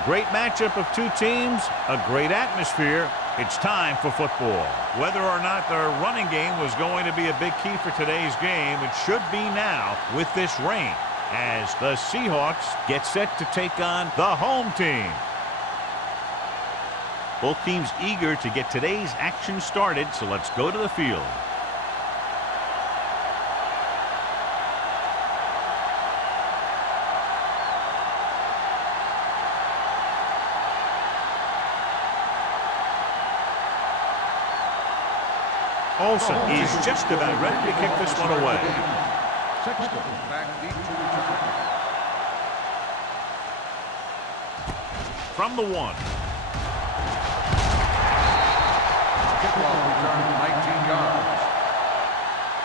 A great matchup of two teams, a great atmosphere. It's time for football. Whether or not their running game was going to be a big key for today's game, it should be now with this rain, as the Seahawks get set to take on the home team. Both teams eager to get today's action started, so let's go to the field. Olsen is just about ready to kick this one away. From the 1. Kickoff return 19 yards.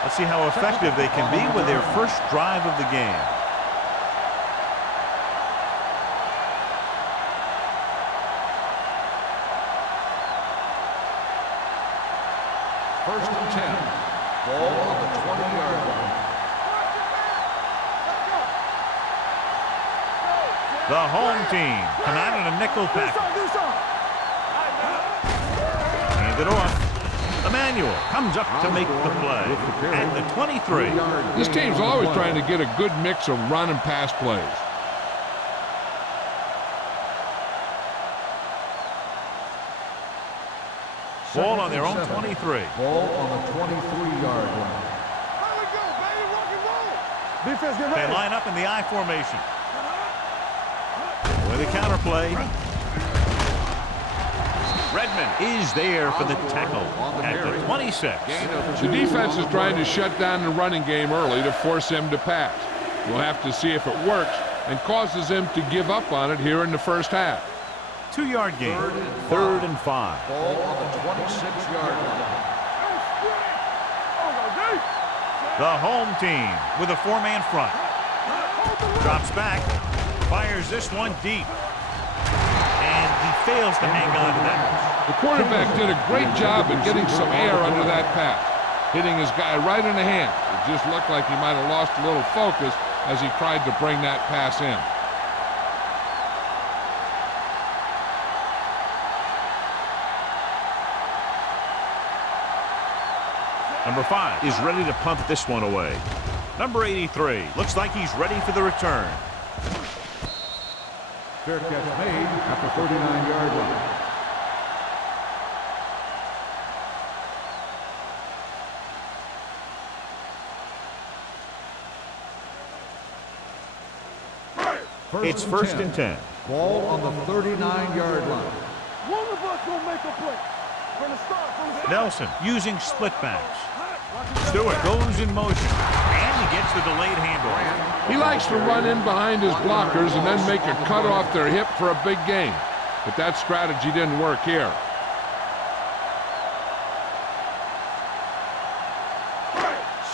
Let's see how effective they can be with their first drive of the game. First and 10. Ball on the 20-yard line. The home team come out in a nickel package. Hand it off. Emmanuel comes up to make the play at the 23. This team's always trying to get a good mix of run and pass plays. Ball on their own 23. Ball on the 23-yard line. They line up in the I formation. With a counter play. Redmond is there for the tackle at the 26. The defense is trying to shut down the running game early to force him to pass. We'll have to see if it works and causes him to give up on it here in the first half. 2-yard gain. Third and 5. Ball on the 26-yard line. The home team with a 4-man front. Drops back. Fires this one deep. And he fails to hang on to that. The quarterback did a great job at getting some air under that pass, hitting his guy right in the hand. It just looked like he might have lost a little focus as he tried to bring that pass in. Number 5 is ready to punt this one away. Number 83 looks like he's ready for the return. Fair catch made at the 39-yard line. It's first and 10. Ball on the 39-yard line. One of us will make a play. From the start. Nelson using split backs. Stewart goes in motion, and he gets the delayed handoff. He likes to run in behind his blockers and then make a cut off their hip for a big gain. But that strategy didn't work here.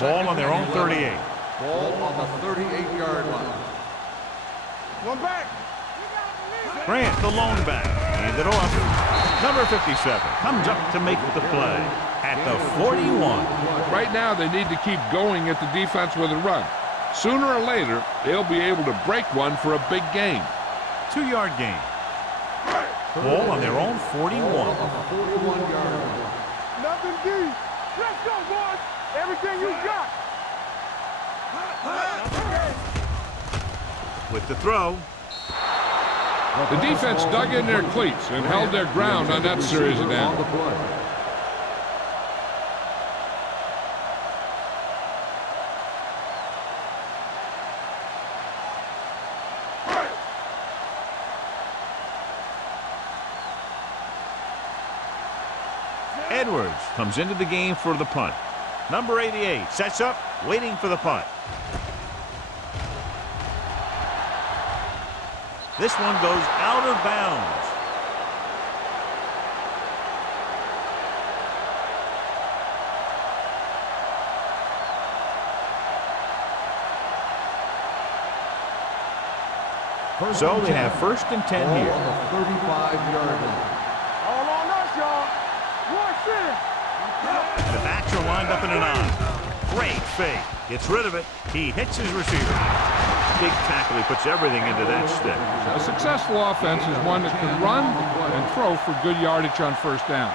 Ball on their own 38. Ball on the 38-yard line. One back. Grant, the lone back. Hand it off. Number 57 comes up to make the play at the 41. Right now, they need to keep going at the defense with a run. Sooner or later, they'll be able to break one for a big gain. 2-yard gain. Ball on their own 41. 41-yard line. Nothing deep. Let's go, boys. Everything you got. With the throw. The defense dug in their cleats and held their ground on that series of downs. Edwards comes into the game for the punt. Number 88 sets up, waiting for the punt. This one goes out of bounds. So they have first and 10 Ball here. on the 35-yard line. All on us, y'all. Watch this. The backs are lined up in an I. Great fake. Gets rid of it. He hits his receiver. big tackle. He puts everything into that stick. A successful offense is one that can run and throw for good yardage on first down.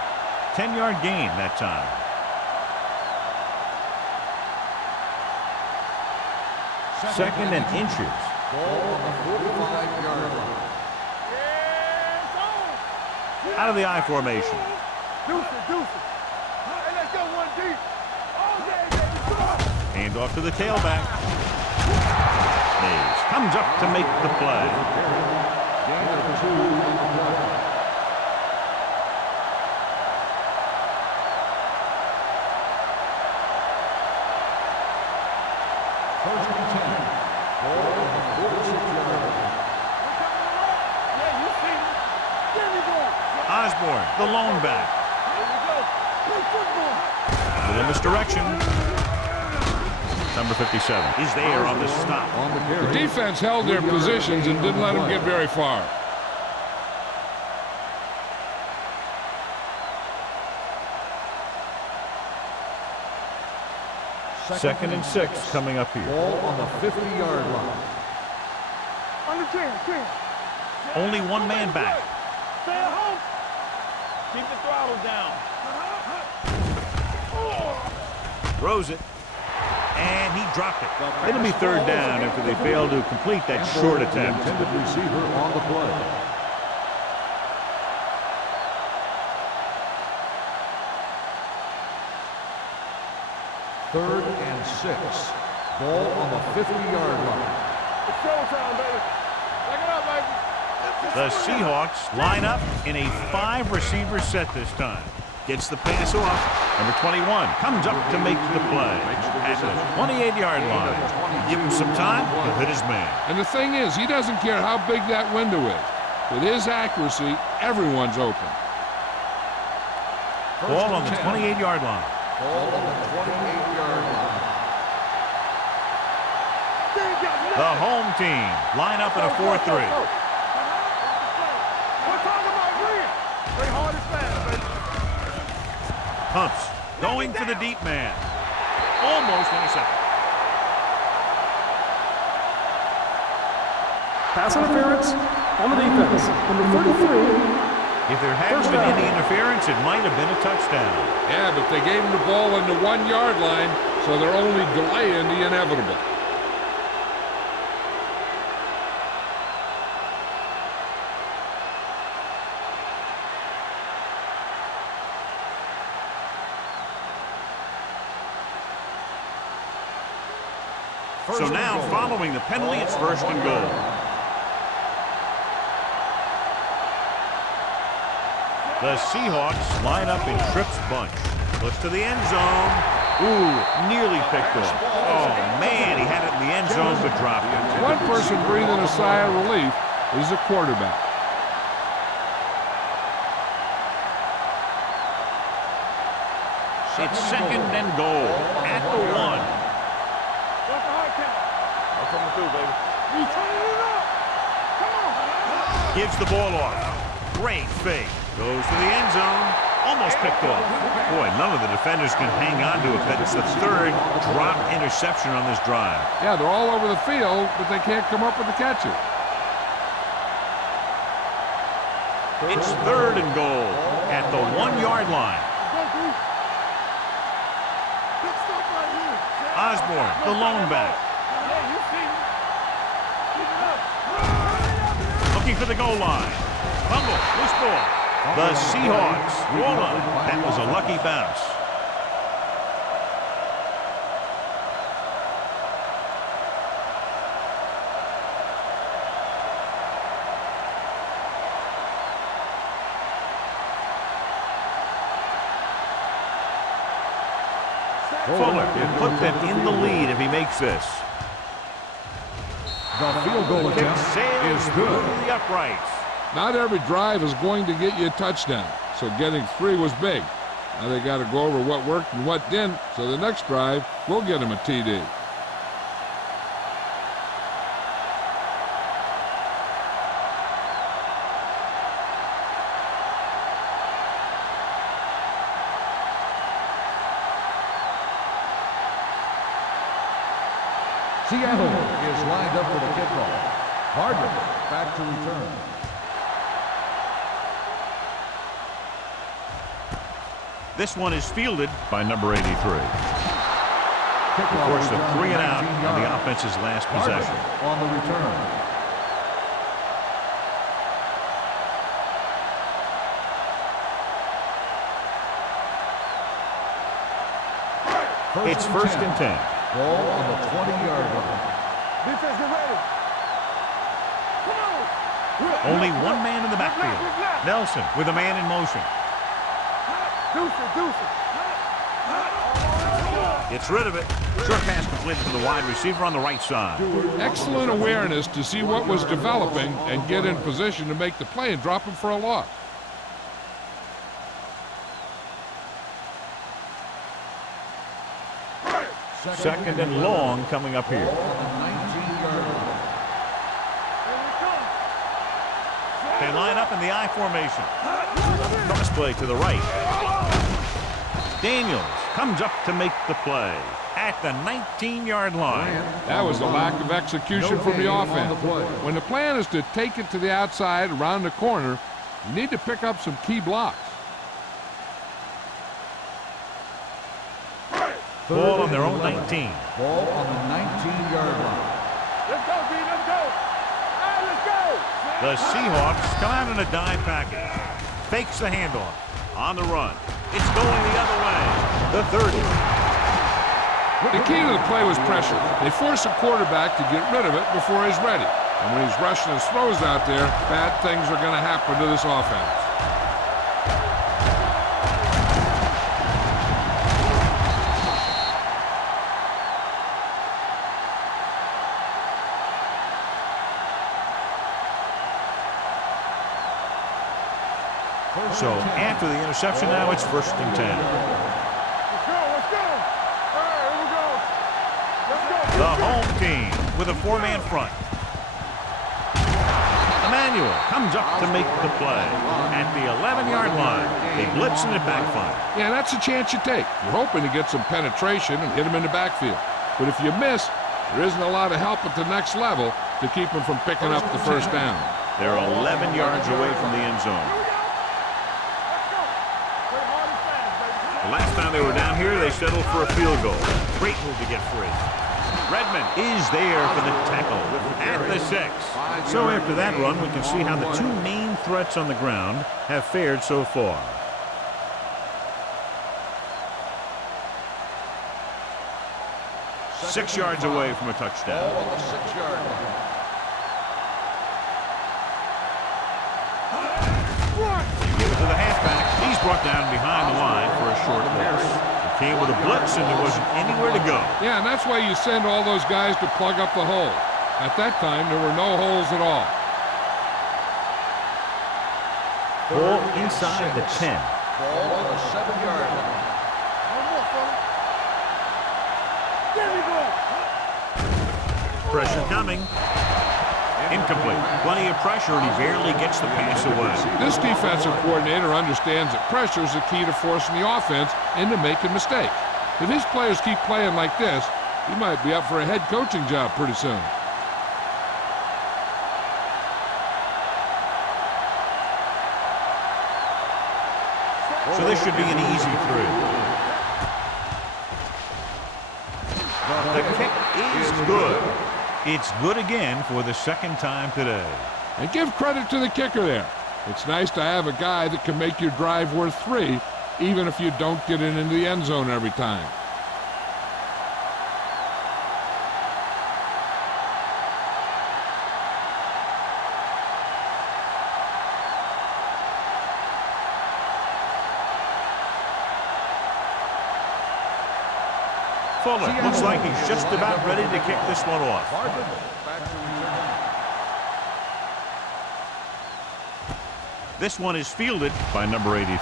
10-yard gain that time. Second and inches. Ball on the 45-yard line. Out of the I formation. Deuce it. Hey, let's go one deep. All day, baby. Come on. Hand off to the tailback. Mays comes up to make the play. Gain of 2 on the play. First and 10. Ball on the 46-yard line. Yeah, you see me. There we go. Osborne, the lone back. There we go. Play football. Little misdirection. Number 57 is there on the stop. On the carry. The defense held their positions and didn't let them get very far. Second and 6 coming up here. Ball on the 50-yard line. On the 10. Only one man back. Stay at home. Keep the throttle down. Throws it. And he dropped it. It'll be third down after they fail to complete that short attempt. Intended receiver on the play. Third and 6. Ball on the 50-yard line. It's showtime, baby. Back it up, baby. The Seahawks line up in a 5-receiver set this time. Gets the pass off. Number 21 comes up to make the play at the 28-yard line. Give him some time, he'll hit his man. And the thing is, he doesn't care how big that window is. With his accuracy, everyone's open. Ball on the 28-yard line. Ball on the 28-yard line. The home team line up in a 4-3. We're talking about green. Play hard and fast, baby. Pumps, going for the deep man. Almost intercepted. Pass interference on the defense. Number 33. If there hadn't been any interference, it might have been a touchdown. Yeah, but they gave him the ball on the 1-yard line, so they're only delaying the inevitable. So now, following the penalty, it's first and goal. The Seahawks line up in Tripp's bunch. Looks to the end zone. Ooh, nearly picked off. Oh, man, he had it in the end zone, but dropped it. One person breathing a sigh of relief is the quarterback. It's second and goal at the 1. What's the hard count? I'm coming through, baby. You turning it up. Come on. Gives the ball off. Great fake. Goes to the end zone. Almost picked off. Boy, none of the defenders can hang on to it, but it's the third drop interception on this drive. Yeah, they're all over the field, but they can't come up with the catcher. It's third and goal at the 1-yard line. Osborne, the lone back. Looking for the goal line. Fumble, loose ball. The Seahawks roll on. That was a lucky bounce. Fuller will put them in the lead if he makes this. The field goal Kick attempt sails is through good. the uprights. Not every drive is going to get you a touchdown, so getting 3 was big. Now they got to go over what worked and what didn't, so the next drive will get them a TD. Seattle is lined up for the kickoff. Hardman back to return. This one is fielded by number 83. Kickoff Forced a return, 3 and out 19 on the yards. offense's last Hardman possession. on the return. It's first and 10. Ball on the 20-yard line. Defense, get ready. Come on. Only one man in the backfield. Nelson with a man in motion. Deuce it. Gets rid of it. Short pass completed to the wide receiver on the right side. Excellent awareness to see what was developing and get in position to make the play and drop him for a loss. Second and long coming up here. Ball on the 19-yard line. They line up in the I formation. Cross play to the right. Daniels comes up to make the play at the 19-yard line. That was a lack of execution from the gain on offense. the play. When the plan is to take it to the outside around the corner, you need to pick up some key blocks. Ball on their own 19. Ball on the 19-yard line. Let's go, B. Let's go. All right, let's go. The Seahawks come out in a dime package. Fakes the handoff. On the run. It's going the other way. The 30. The key to the play was pressure. They force a quarterback to get rid of it before he's ready. And when he's rushing his throws out there, bad things are going to happen to this offense. So after the interception now, it's first and 10. Let's go. All right, here we go. Let's go. The home team with a 4-man front. Emmanuel comes up to make the play. At the 11-yard line, they blitz and it backfire. Yeah, that's a chance you take. You're hoping to get some penetration and hit him in the backfield. But if you miss, there isn't a lot of help at the next level to keep him from picking up the first down. They're 11 yards away from the end zone. The last time they were down here, they settled for a field goal. Great move to get free. Redmond is there for the tackle at the 6. So after that run, we can see how the two main threats on the ground have fared so far. Six yards away from a touchdown. Ball on the 6-yard line. Give it to the halfback. He's brought down behind the line for a short loss. He came with a blitz and there wasn't anywhere to go. Yeah, and that's why you send all those guys to plug up the hole. At that time, there were no holes at all. Ball inside the 10. Ball on the 7-yard line. One more, fella. There we go. Pressure coming. Incomplete. Plenty of pressure, and he barely gets the pass away. This defensive coordinator understands that pressure is the key to forcing the offense into making mistakes. If his players keep playing like this, he might be up for a head coaching job pretty soon. So this should be an easy through. The kick is good. It's good again for the second time today. And give credit to the kicker there. It's nice to have a guy that can make your drive worth 3, even if you don't get it into the end zone every time. Fuller looks like he's just about ready to kick this one off. Hardman back to return. This one is fielded by number 83.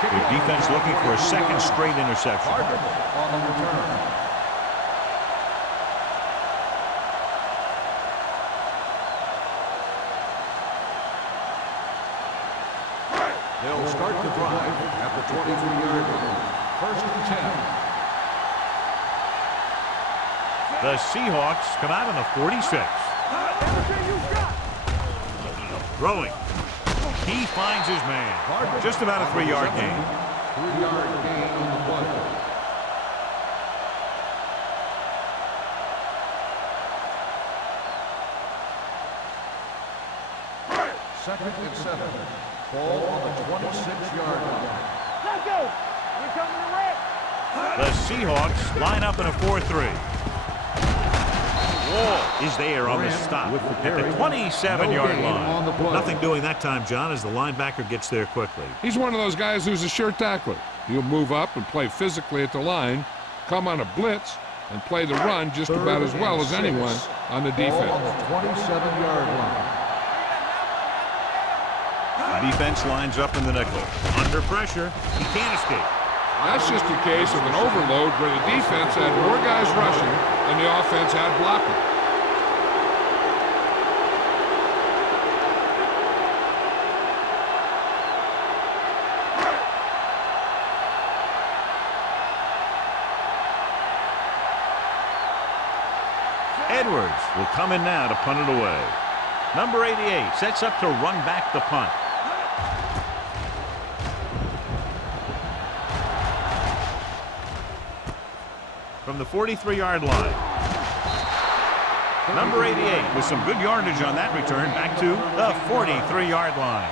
Good defense looking for a second straight interception. Hardman on the return. They'll start the drive at the 23-yard line. First and 10. The Seahawks come out on the 46. Throwing. He finds his man. Just about a 3-yard gain. 3-yard gain on the play. Second and 7. Ball on the 26-yard line. Let's go. We're coming to red. The Seahawks line up in a 4-3. Wall is there on the stop at the 27-yard line. Nothing doing that time, John, as the linebacker gets there quickly. He's one of those guys who's a sure tackler. He'll move up and play physically at the line, come on a blitz, and play the run just about as well as anyone on the defense. Ball on the 27-yard line. The defense lines up in the nickel. Under pressure, he can't escape. That's just a case of an overload where the defense had more guys rushing than the offense had blocking. Edwards will come in now to punt it away. Number 88 sets up to run back the punt. From the 43-yard line. Number 88 with some good yardage on that return back to the 43-yard line.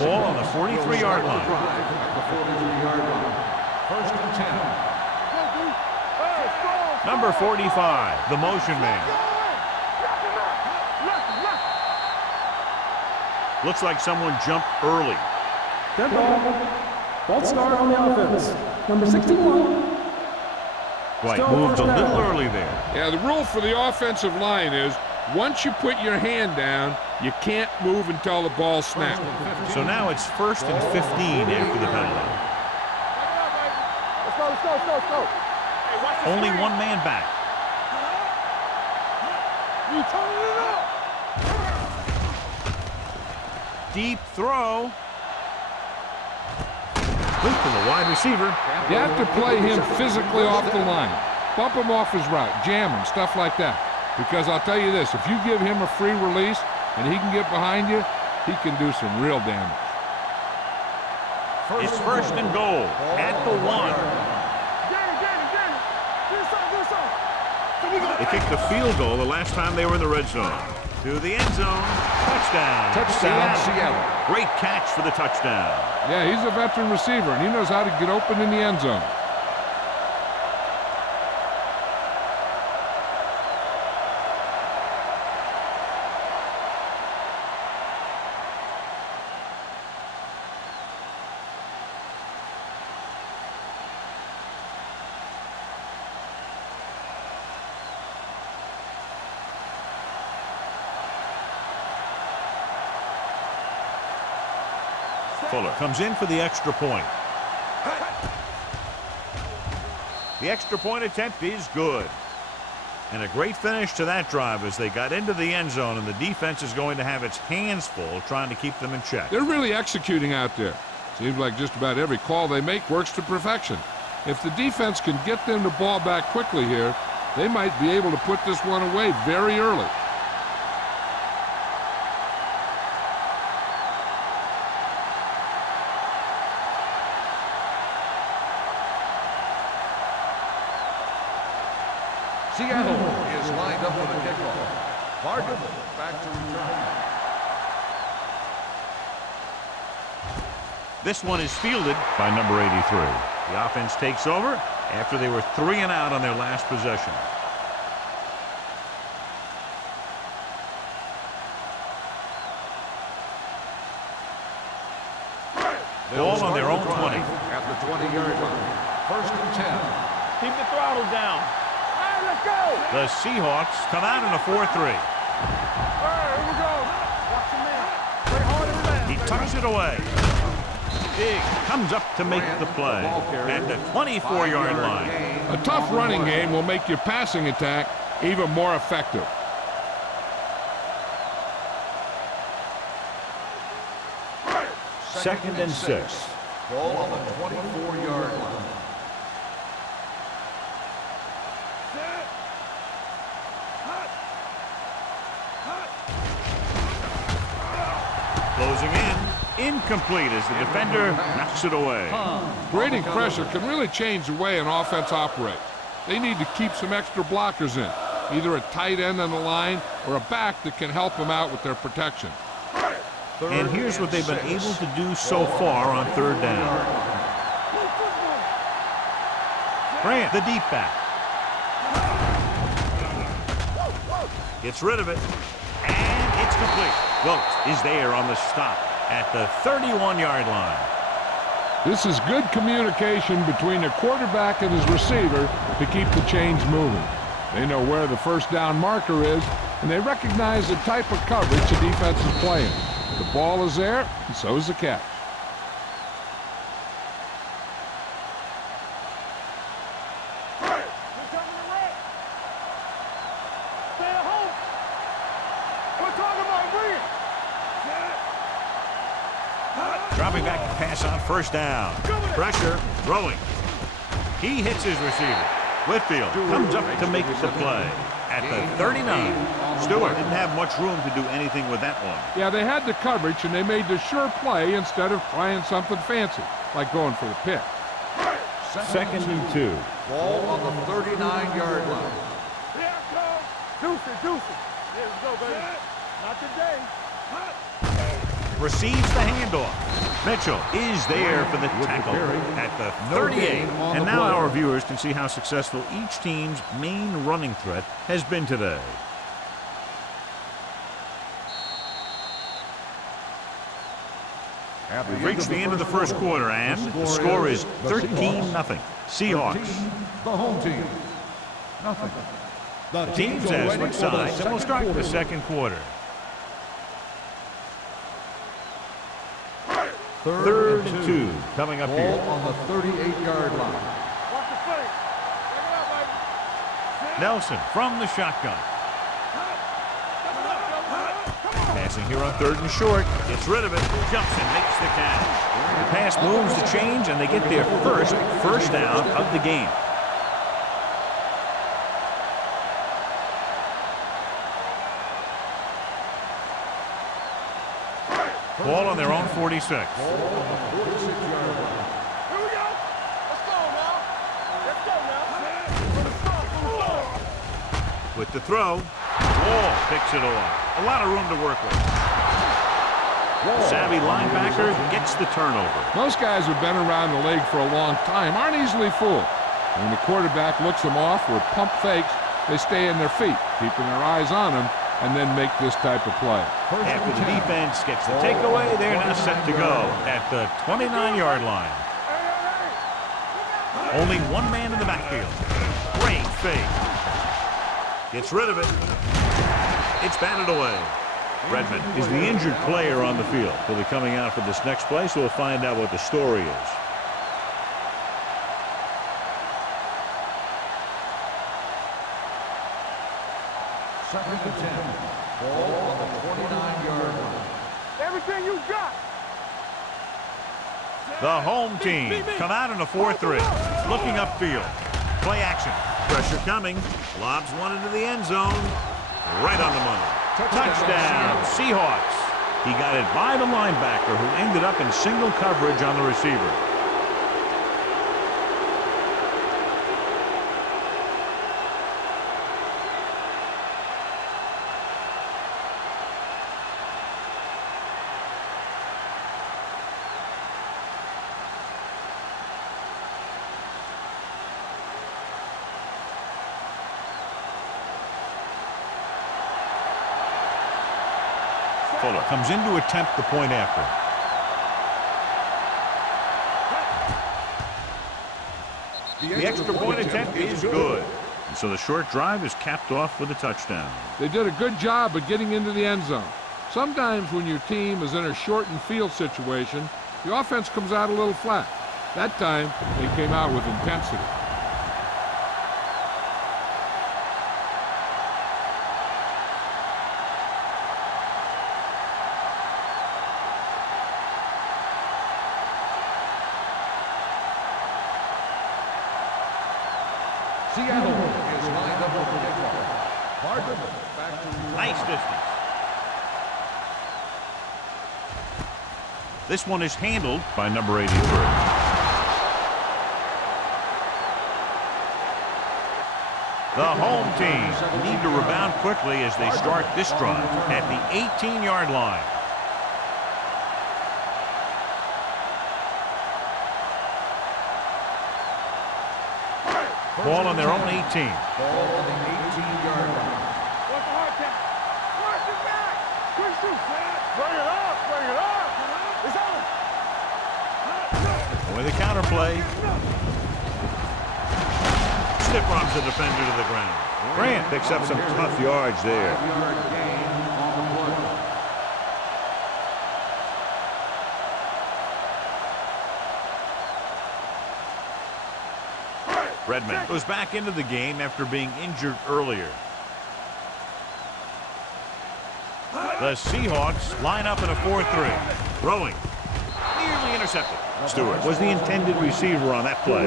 Ball on the 43-yard line. At the 43-yard line. First and 10. Number 45, the motion man. Looks like someone jumped early. Dead ball. False start on the offense. Number 61. Right, moved a little early there. Yeah, the rule for the offensive line is once you put your hand down, you can't move until the ball snaps. So now it's 1st and 15 after the penalty. Let's go. Only one man back. You turning it up. Deep throw. Loop to the wide receiver. You have to play him physically off the line. Bump him off his route, jam him, stuff like that. Because I'll tell you this, if you give him a free release and he can get behind you, he can do some real damage. It's 1st and goal at the 1. They kicked the field goal the last time they were in the red zone. To the end zone. Touchdown. Seattle. Great catch for the touchdown. Yeah, he's a veteran receiver, and he knows how to get open in the end zone. Fuller comes in for the extra point. The extra point attempt is good. And a great finish to that drive as they got into the end zone, and the defense is going to have its hands full trying to keep them in check. They're really executing out there. Seems like just about every call they make works to perfection. If the defense can get them the ball back quickly here, they might be able to put this one away very early. Seattle is lined up for the kickoff. Barton back to return. This one is fielded by number 83. The offense takes over after they were 3 and out on their last possession. Ball on their own 20. At the 20-yard line. First and 10. Keep the throttle down. All right, let's go. The Seahawks come out in a 4-3. All right, here we go. Watch the man. Play hard and fast. He tucks it away. Big comes up to make the play at the 24-yard line. A tough running game will make your passing attack even more effective. 2nd and 6. Ball on the 24-yard line. Set. Hot. Hot. Closing in. Incomplete as the defender knocks it away. Grading pressure can really change the way an offense operates. They need to keep some extra blockers in, either a tight end on the line or a back that can help them out with their protection. And here's what they've been able to do so far on 3rd down. Grant, the deep back. Gets rid of it. And it's complete. Wilkes is there on the stop at the 31-yard line. This is good communication between the quarterback and his receiver to keep the chains moving. They know where the 1st down marker is, and they recognize the type of coverage the defense is playing. The ball is there, and so is the catch. Dropping back to pass on 1st down. Pressure, throwing. He hits his receiver. Whitfield comes up to make the play at the 39. Stewart didn't have much room to do anything with that one. Yeah, they had the coverage, and they made the sure play instead of trying something fancy, like going for the pick. 2nd and 2. Ball on the 39-yard line. Here it comes. Deuces. Here we go, baby. Not today. Hot. Receives the handoff. Mitchell is there for the tackle at the 38. And now our viewers can see how successful each team's main running threat has been today. We've reached the end of the 1st quarter, and the score is 13-0. Seahawks. The home team. Nothing. The teams as switch sides, and we'll start the 2nd quarter. 3rd and 2 coming up here. Ball on the 38-yard line. Watch the fake. Check it out, baby. Nelson from the shotgun. Passing here on 3rd and short. Gets rid of it. Jumps and makes the catch. The pass moves the chains, and they get their first down of the game. Ball on their own 46. Here we go. Let's go now. With the throw, Wall picks it off. A lot of room to work with. Savvy linebacker gets the turnover. Most guys who've been around the league for a long time aren't easily fooled. When the quarterback looks them off with pump fakes, they stay in their feet, keeping their eyes on them, and then make this type of play. After the defense gets the takeaway, they're now set to go at the 29-yard line. Only one man in the backfield. Great fake. Gets rid of it. It's batted away. Redmond is the injured player on the field. He'll be coming out for this next play, so we'll find out what the story is. Second and 10. Ball on the 29-yard line. Everything you got. The home team come out in a 4-3. Looking upfield. Play action. Pressure coming. Lobs one into the end zone. Right on the money. Touchdown, Seahawks. He got it by the linebacker, who ended up in single coverage on the receiver. Fuller comes in to attempt the point after. The extra point attempt is good. And so the short drive is capped off with a touchdown. They did a good job of getting into the end zone. Sometimes when your team is in a shortened field situation, the offense comes out a little flat. That time, they came out with intensity. Seattle is lined up with the kickoff. Barton back to return. Nice distance. This one is handled by number 83. The home team need to rebound quickly as they start this drive at the 18-yard line. Ball on their own 18. Ball on the 18-yard line. What's the hard count? Watch it back. Quick shoot, man. Bring it up. Bring it up. It's on. With a counter play. Stiff arms the defender to the ground. Grant picks up some tough yards there. 5-yard gain on the play. Redmond goes back into the game after being injured earlier. The Seahawks line up in a 4-3. Throwing. Nearly intercepted. Stewart was the intended receiver on that play.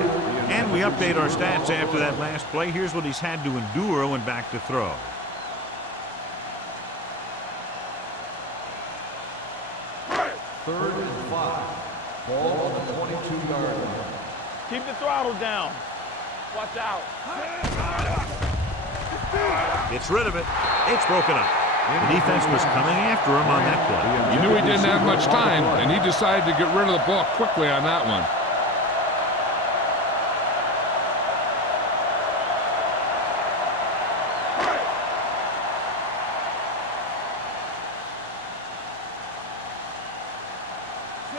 And we update our stats after that last play. Here's what he's had to endure when back to throw. Third and 5. Ball on the 22-yard line. Keep the throttle down. Watch out. Gets rid of it. It's broken up. The defense was coming after him on that play. You knew he didn't have much time, and he decided to get rid of the ball quickly on that one.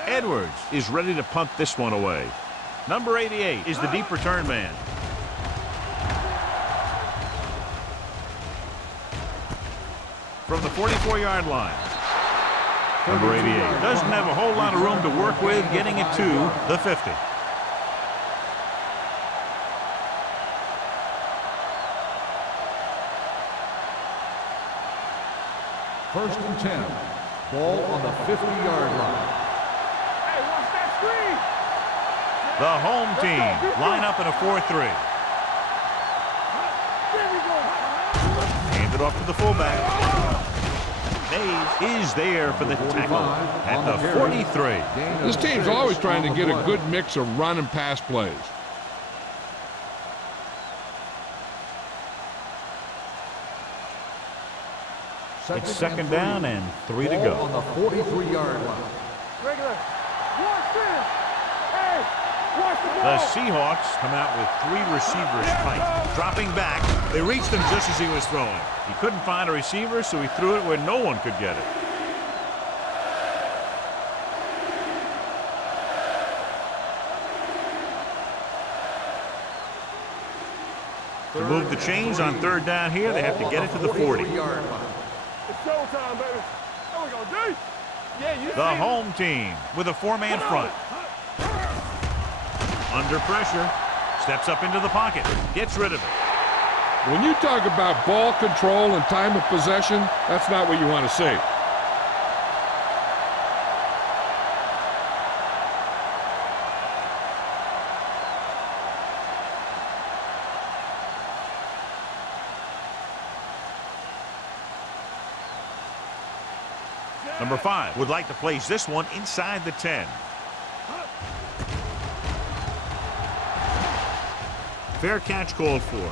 Edwards is ready to punt this one away. Number 88 is the deep return man. From the 44-yard line. Number 88 doesn't have a whole lot of room to work with, getting it to the 50. First and 10. Ball on the 50-yard line. Hey, watch that screen. The home team line up in a 4-3. There we go. Handed off to the fullback. Mays is there for the tackle at the 43. This team's always trying to get a good mix of run and pass plays. It's second down and 3 to Ball go. on the 43-yard line. Regular. Watch this. Hey, watch the The ball. Seahawks come out with 3 receivers tight. Dropping back, they reached him just as he was throwing. He couldn't find a receiver, so he threw it where no one could get it. To move the chains on third down here, they have to get it to the 40. 43-yard line. It's showtime, baby. There we go, D. Yeah, you The see it. home team with a 4-man front. Under pressure, steps up into the pocket, gets rid of it. When you talk about ball control and time of possession, that's not what you want to see. Number 5 would like to place this one inside the 10. Fair catch called for.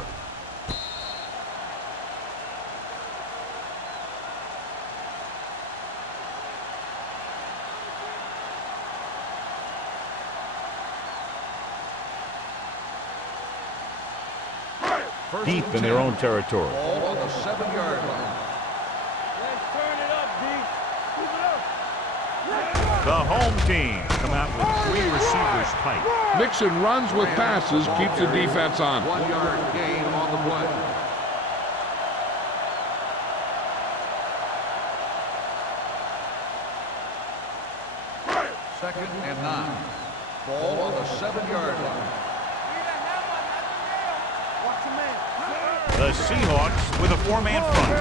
Deep in their own territory. Ball on the 7-yard line. Let's turn it up, D. Move it up. The home team come out with 3 receivers tight. Mixing runs with passes keeps the defense on. 1-yard gain on the play. Second and 9. Ball on the 7-yard line. Watch the man. The Seahawks with a 4-man front.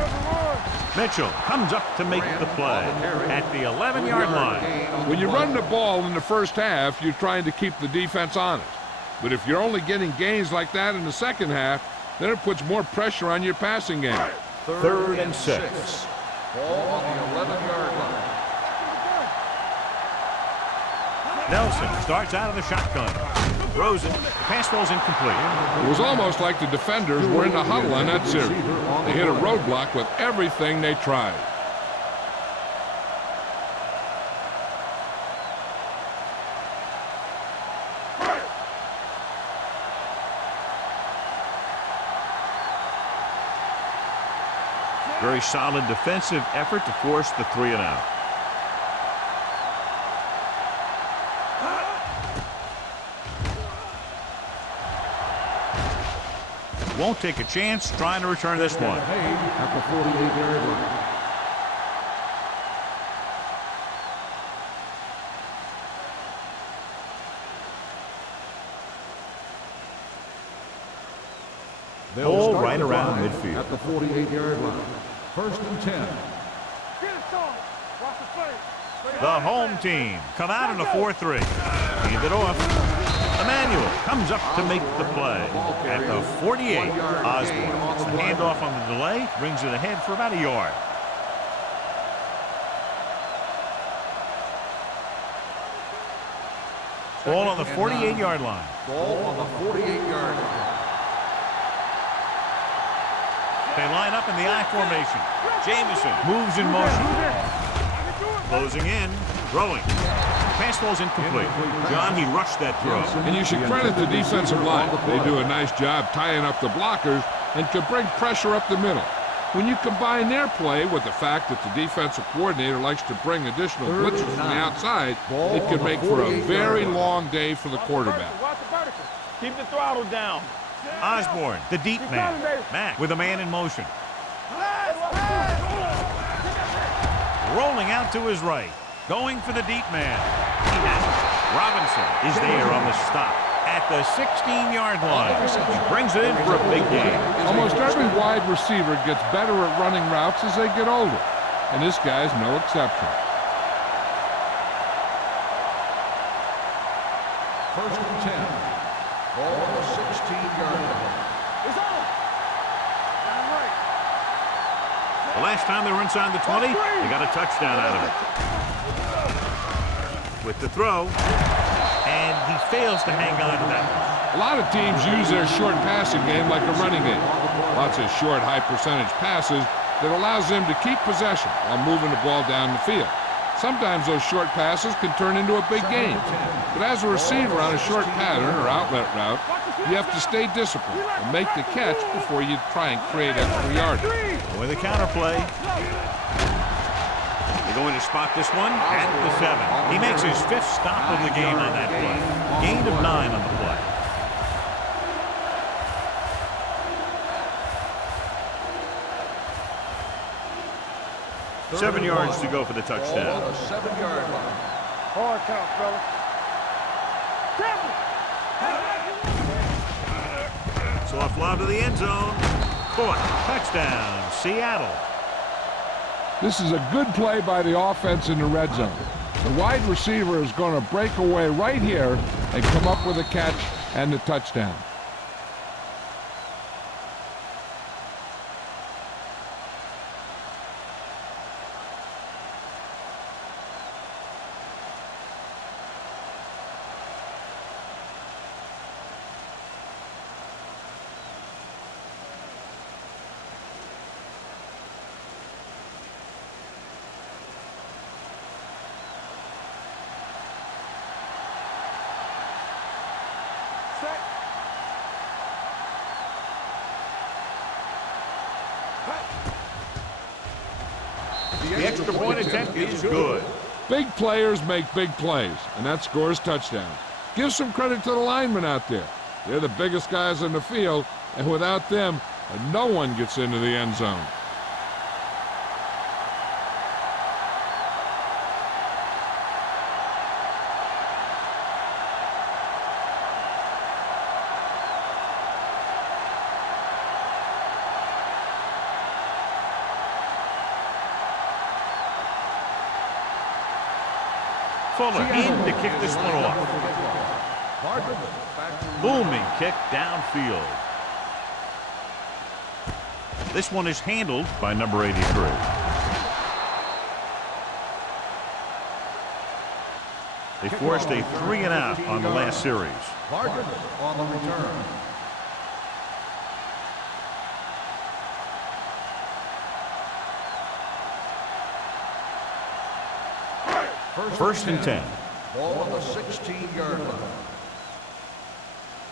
Mitchell comes up to make the play at the 11-yard line. When you run the ball in the first half, you're trying to keep the defense honest. But if you're only getting gains like that in the second half, then it puts more pressure on your passing game. Third and 6. Ball on the 11-yard line. Nelson starts out of the shotgun. Throws it. The pass falls incomplete. It was almost like the defenders were in the huddle on that series. They hit a roadblock with everything they tried. Very solid defensive effort to force the 3 and out. Won't take a chance trying to return this one. At the 48-yard line. Ball right around midfield. At the 48-yard line. First and 10. Get it, son. Watch the play. The home team come out in a 4-3. Hand it off. Emmanuel comes up to make the play. At the 48, Osborne gets the handoff on the delay, brings it ahead for about a yard. Ball on the 48-yard line. Ball on the 48-yard line. They line up in the I formation. Jamison moves in motion. Closing in, throwing. Pass falls incomplete. John, he rushed that throw. And you should credit the defensive line. They do a nice job tying up the blockers and can bring pressure up the middle. When you combine their play with the fact that the defensive coordinator likes to bring additional blitzes from the outside, it can make for a very long day for the quarterback. Watch the vertical. Keep the throttle down. Osborne, the deep man. Mack with a man in motion. Rolling out to his right. Going for the deep man. He has it. Robinson is there on the stop at the 16-yard line. He brings it in for a big game. Almost every wide receiver gets better at running routes as they get older, and this guy's no exception. First and 10. Ball on the 16-yard line. It's on. Down right. The last time they were inside the 20, they got a touchdown out of it. With the throw, and he fails to hang on to that one. A lot of teams use their short passing game like a running game. Lots of short, high-percentage passes that allows them to keep possession while moving the ball down the field. Sometimes those short passes can turn into a big game. But as a receiver on a short pattern or outlet route, you have to stay disciplined and make the catch before you try and create extra yardage. With a counterplay. They're going to spot this one at the 7. He makes his 5th stop of the game on that play. Gain of 9 on the play. Seven yards to go for the Ball touchdown. on the 7-yard line. Hard count, fellas. Soft lob to the end zone. Caught. Touchdown, Seattle. This is a good play by the offense in the red zone. The wide receiver is going to break away right here and come up with a catch and the touchdown. The extra point attempt is good. Big players make big plays, and that scores touchdowns. Give some credit to the linemen out there. They're the biggest guys on the field, and without them, no one gets into the end zone. Fuller in to kick this one off. Hardman back to Booming kick downfield. This one is handled by number 83. They forced a 3-and-out on the last series. Hardman on the return. First and 10. Ball on the 16-yard line.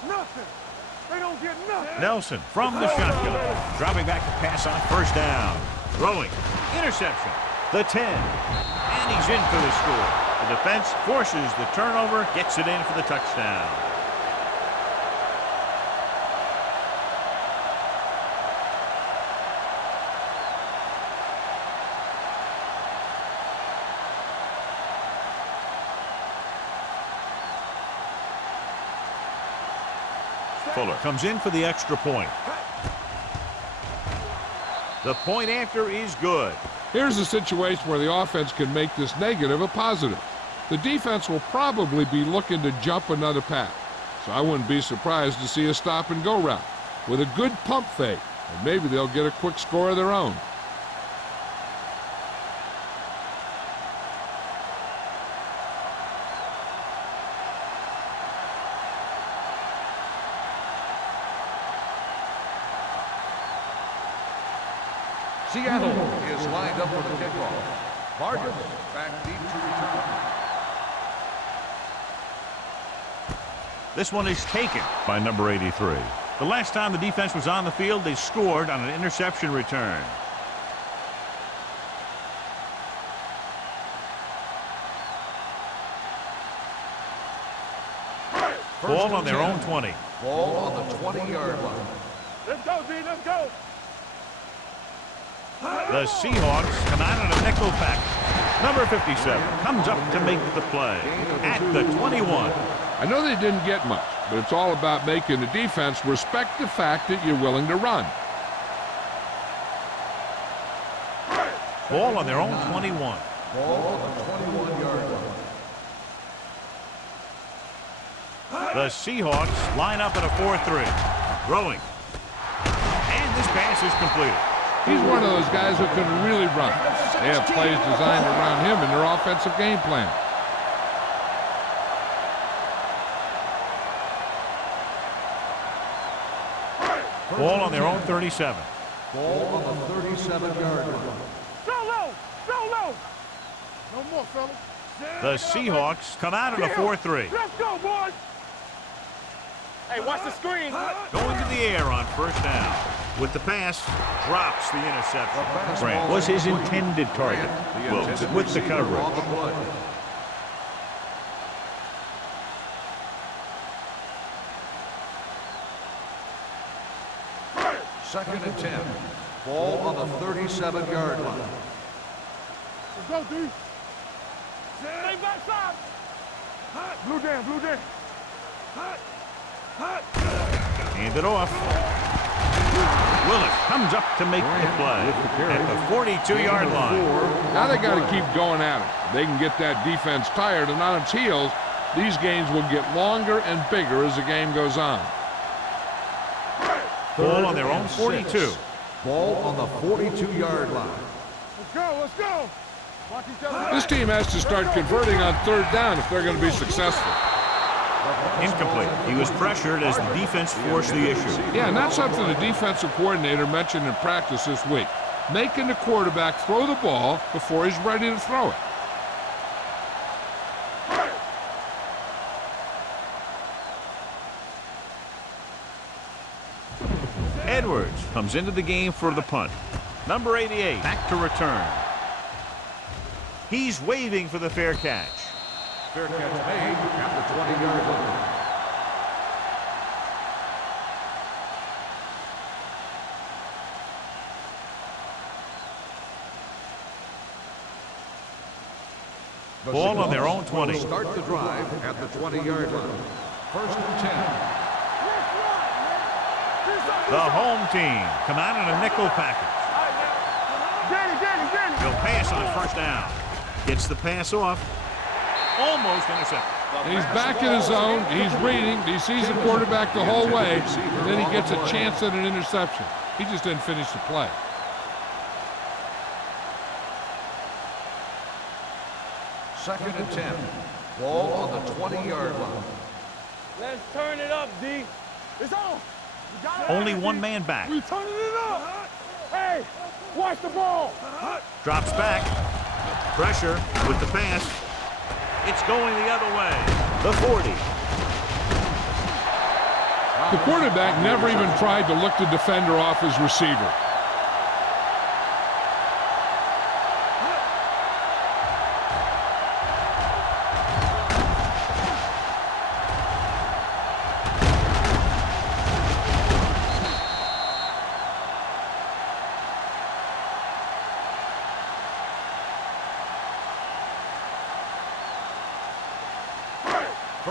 Nothing. They don't get nothing. Nelson from the shotgun. Dropping back to pass on first down. Throwing. Interception. The 10. And he's in for the score. The defense forces the turnover, gets it in for the touchdown. Fuller comes in for the extra point. The point after is good. Here's a situation where the offense can make this negative a positive. The defense will probably be looking to jump another pass, so I wouldn't be surprised to see a stop-and-go route with a good pump fake, and maybe they'll get a quick score of their own. Seattle is lined up for the kickoff. Hardman back deep to return. This one is taken by number 83. The last time the defense was on the field, they scored on an interception return. Ball on their own 20. Ball on the 20-yard line. Let's go, D. Let's go. The Seahawks come out in a nickel package. Number 57 comes up to make the play at the 21. I know they didn't get much, but it's all about making the defense respect the fact that you're willing to run. Ball on their own 21. Ball on the 21-yard line. The Seahawks line up in a 4-3. Throwing. And this pass is completed. He's one of those guys who can really run. They have plays designed around him in their offensive game plan. Ball on their own 37. Ball on the 37-yard line. Go low. Go low. No more, fellas. The Seahawks come out in a 4-3. Let's go, boys. Hey, watch the screen. Going to the air on first down. With the pass, drops the interception. Grant was his intended target. Wilkes with the coverage. Second and 10. Ball on the 37-yard line. Let's go, D. Stay backside. Blue down, blue down. Hand it off. Willis comes up to make the play at the 42-yard line. Now they got to keep going at it. They can get that defense tired and on its heels. These games will get longer and bigger as the game goes on. Ball on their own 42. Ball on the 42-yard line. Let's go, let's go. Watch each other. This team has to start converting on third down if they're going to be successful. Incomplete. He was pressured as the defense forced the issue. Yeah, and that's something the defensive coordinator mentioned in practice this week. Making the quarterback throw the ball before he's ready to throw it. Edwards comes into the game for the punt. Number 88 back to return. He's waving for the fair catch. Fair catch made at the 20-yard line. Ball on their own 20. Start the drive at the 20-yard line. First and 10. The home team come out in a nickel package. They'll pass on first down. Gets the pass off. Almost intercepted. And he's back in his zone. He's reading. He sees the quarterback the whole way. And then he gets a chance at an interception. He just didn't finish the play. Second and 10. Ball on the 20-yard line. Let's turn it up, D. It's on. Only one man back. We turning it up. Hey, watch the ball. Drops back. Pressure with the pass. It's going the other way. The 40. The quarterback never even tried to look the defender off his receiver.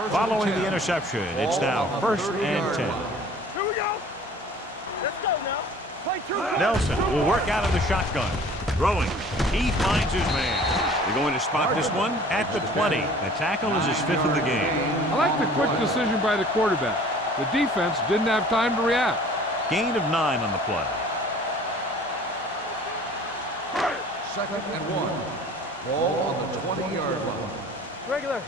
Following the interception, it's now 1st and 10. Here we go. Let's go now. Play two. Nelson will work out of the shotgun. Throwing. He finds his man. They're going to spot this one at the 20. The tackle is his 5th of the game. I like the quick decision by the quarterback. The defense didn't have time to react. Gain of 9 on the play. Second and 1. Ball on the 20-yard line. Regular.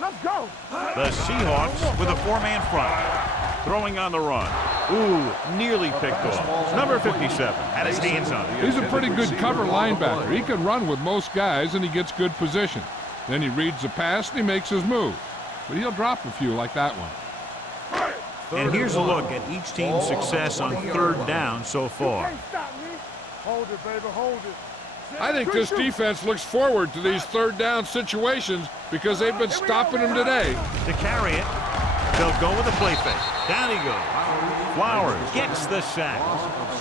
Let's go. The Seahawks with a 4-man front. Throwing on the run. Ooh, nearly picked off. Number 57 had his hands on it. He's a pretty good cover linebacker. He can run with most guys, and he gets good position. Then he reads the pass, and he makes his move. But he'll drop a few like that one. And here's a look at each team's success on 3rd down so far. Can't stop me. Hold it, baby. Hold it. I think this defense looks forward to these 3rd down situations because they've been stopping them today. To carry it, they'll go with a play fake. Down he goes. Flowers gets the sack.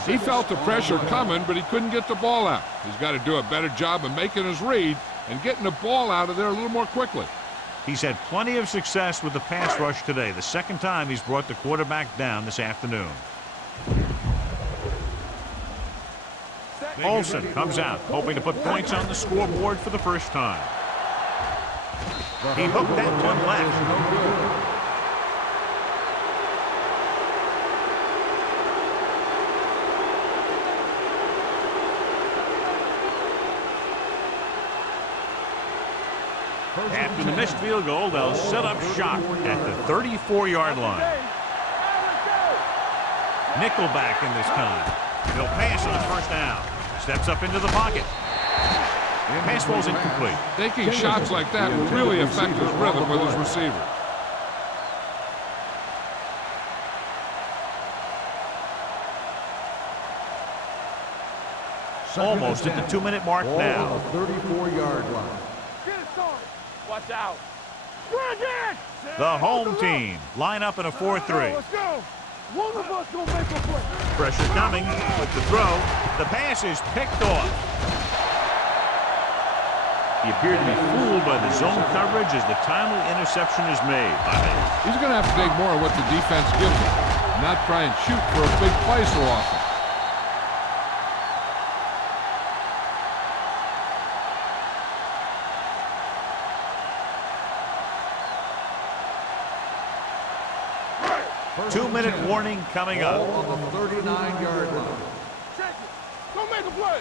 He felt the pressure coming, but he couldn't get the ball out. He's got to do a better job of making his read and getting the ball out of there a little more quickly. He's had plenty of success with the pass rush today. The 2nd time he's brought the quarterback down this afternoon. Olsen comes out, hoping to put points on the scoreboard for the first time. He hooked that one left. After the missed field goal, they'll set up shop at the 34-yard line. Nickelback in this time. They'll pass on the 1st down. Steps up into the pocket. The pass ball's incomplete. Taking shots like that will really affect his rhythm with his receiver. Almost at the 2-minute mark now. 34-yard line. Get it started. Watch out. Bring it. The home team line up in a 4-3. Let's go. One of us gonna make a play. Pressure coming with the throw. The pass is picked off. He appeared to be fooled by the zone coverage as the timely interception is made. He's going to have to take more of what the defense gives him, not try and shoot for a big play so often. Two-minute warning coming up. Ball on the 39-yard line. Check it. Don't make a play.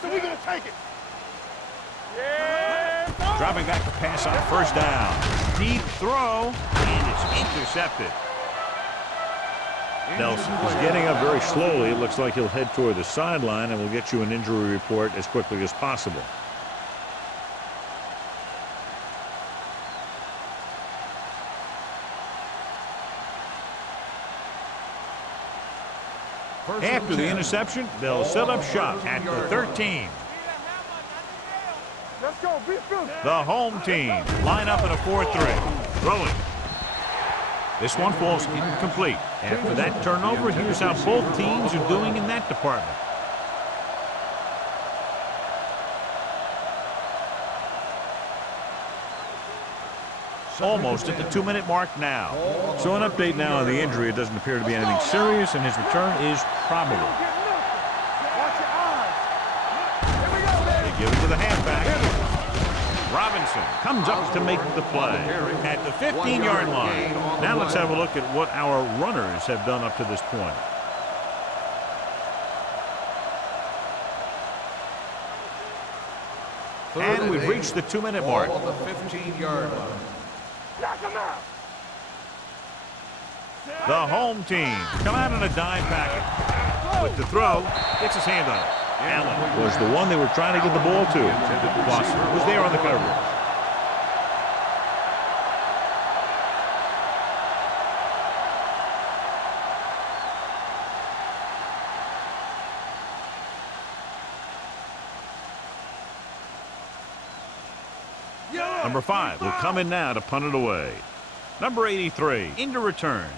So we're gonna take it. Yeah. Dropping back to pass on 1st down. Deep throw, and it's intercepted. Nelson is getting up very slowly. It looks like he'll head toward the sideline, and we'll get you an injury report as quickly as possible. After the interception, they'll set up shop at the 13. Let's go. Be filthy. The home team line up in a 4-3. Throwing. This one falls incomplete. After that turnover, here's how both teams are doing in that department. Almost at the 2-minute mark now. So an update now on the injury. It doesn't appear to be anything serious, and his return is probable. Watch your eyes. Here we go, baby. They give it to the halfback. Robinson comes up to make the play at the 15-yard line. Now let's have a look at what our runners have done up to this point. And we've reached the 2-minute mark. On the 15-yard line. Knock him out. The home team come out in a dime packet. With the throw, gets his hand on it. Allen was the one they were trying to get the ball to. Foster was there on the coverage. Number 5 will come in now to punt it away. Number 83 into return.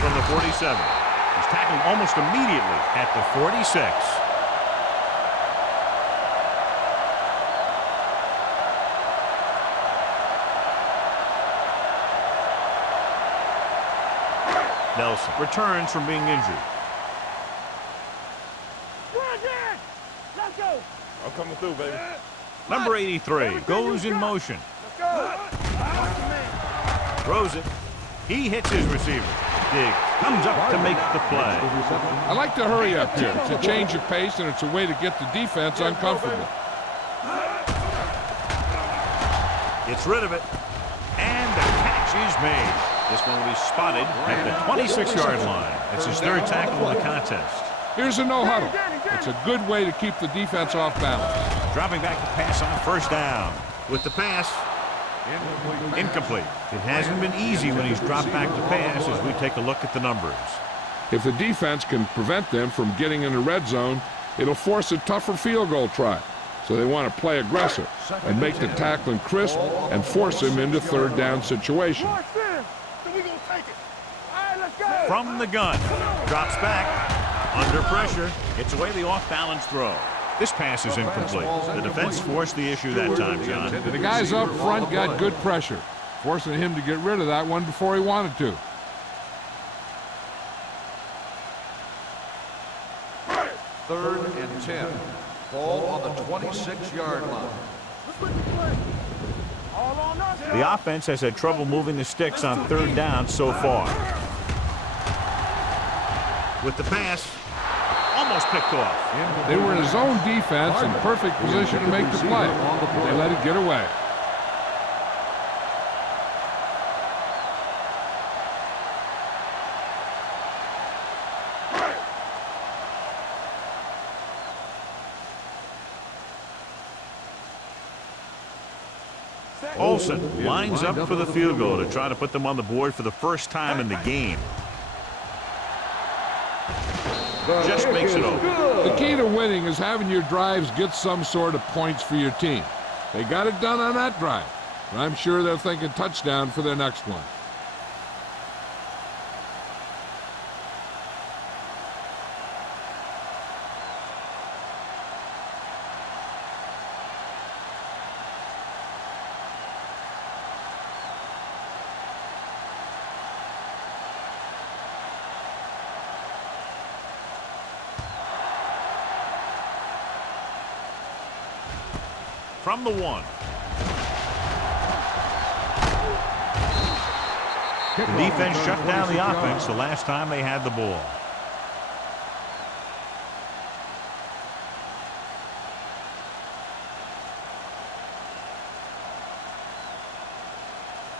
From the 47. He's tackled almost immediately at the 46. Nelson returns from being injured. Let's go. I'm coming through, baby. Number 83 goes in motion. Let's go. Throws it. He hits his receiver. Diggs comes up to make the play. I like to hurry up here. It's a change of pace, and it's a way to get the defense uncomfortable. Gets rid of it. And the catch is made. This one will be spotted at the 26-yard line. It's his third tackle in the contest. Here's a no huddle. It's a good way to keep the defense off balance. Dropping back to pass on first down. With the pass, incomplete. It hasn't been easy when he's dropped back to pass as we take a look at the numbers. If the defense can prevent them from getting in the red zone, it'll force a tougher field goal try. So they want to play aggressive and make the tackling crisp and force him into third down situations. From the gun, drops back. Under pressure, gets away the off-balance throw. This pass is incomplete. The defense forced the issue that time, John. The guys up front got good pressure, forcing him to get rid of that one before he wanted to. Third and 10. Ball on the 26-yard line. The offense has had trouble moving the sticks on third down so far. With the pass, almost picked off. They were in his own defense in perfect position to make the play. They let it get away. Olsen lines up for the field goal to try to put them on the board for the first time in the game. Just makes it over. The key to winning is having your drives get some sort of points for your team. They got it done on that drive. But I'm sure they're thinking touchdown for their next one. From the 1. The defense shut down the offense the last time they had the ball.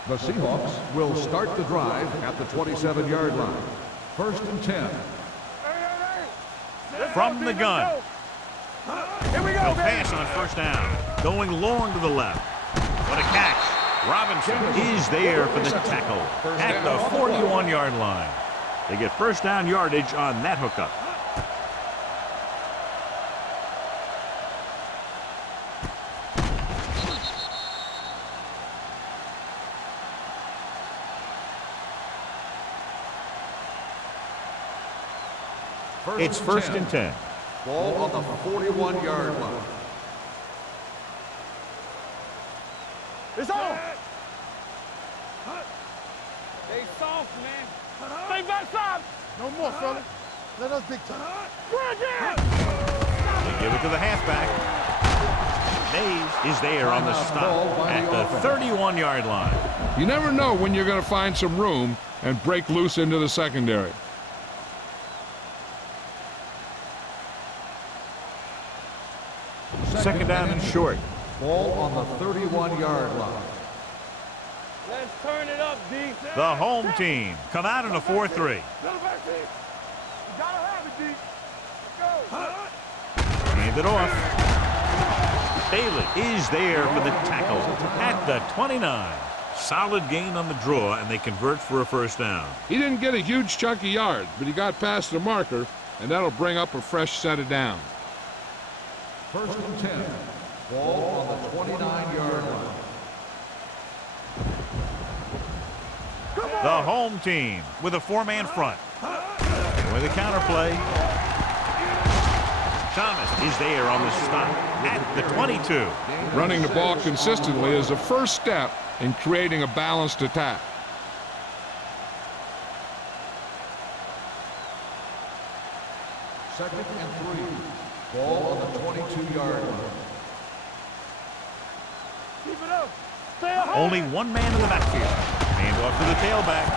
The Seahawks will start the drive at the 27-yard line. First and 10. From the gun. Here we go, They'll baby. pass on first down. Going long to the left. What a catch. Robinson is there for the tackle at the 41-yard line. They get first down yardage on that hookup. It's first and 10. Ball on the 41-yard line. It's on. Stay soft, man. Stay backside. No more, fella. Let us big time. Bring it! They give it to the halfback. Mays is there on the stop at the 31-yard line. You never know when you're going to find some room and break loose into the secondary. Second down and short. Ball on the 31-yard line. Let's turn it up, D. The home team come out in a 4-3. Little back, D. You gotta have it, D. Go. Hand it off. Bailey is there for the tackle at the 29. Solid gain on the draw, and they convert for a first down. He didn't get a huge chunk of yards, but he got past the marker, and that'll bring up a fresh set of downs. First and 10. Ball on the 29-yard line. The home team with a four-man front. With a counterplay. Thomas is there on the stop at the 22. Running the ball consistently is the first step in creating a balanced attack. Second and 3. Ball on the 22-yard line. Keep it up. Stay up. Only one man in the backfield. Hand off to the tailback.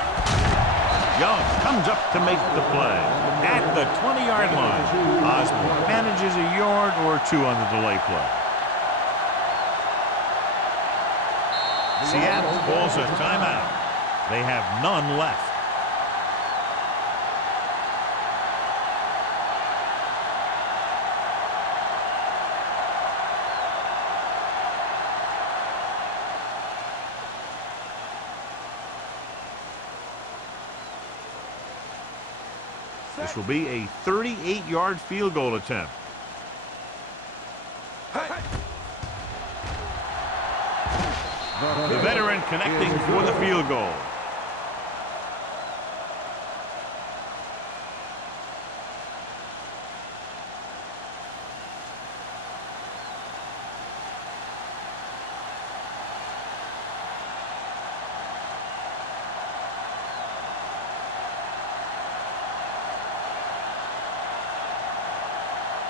Young comes up to make the play at the 20-yard line. Osborne manages a yard or two on the delay play. Seattle calls a timeout. They have none left. This will be a 38-yard field goal attempt. The veteran connecting for the field goal.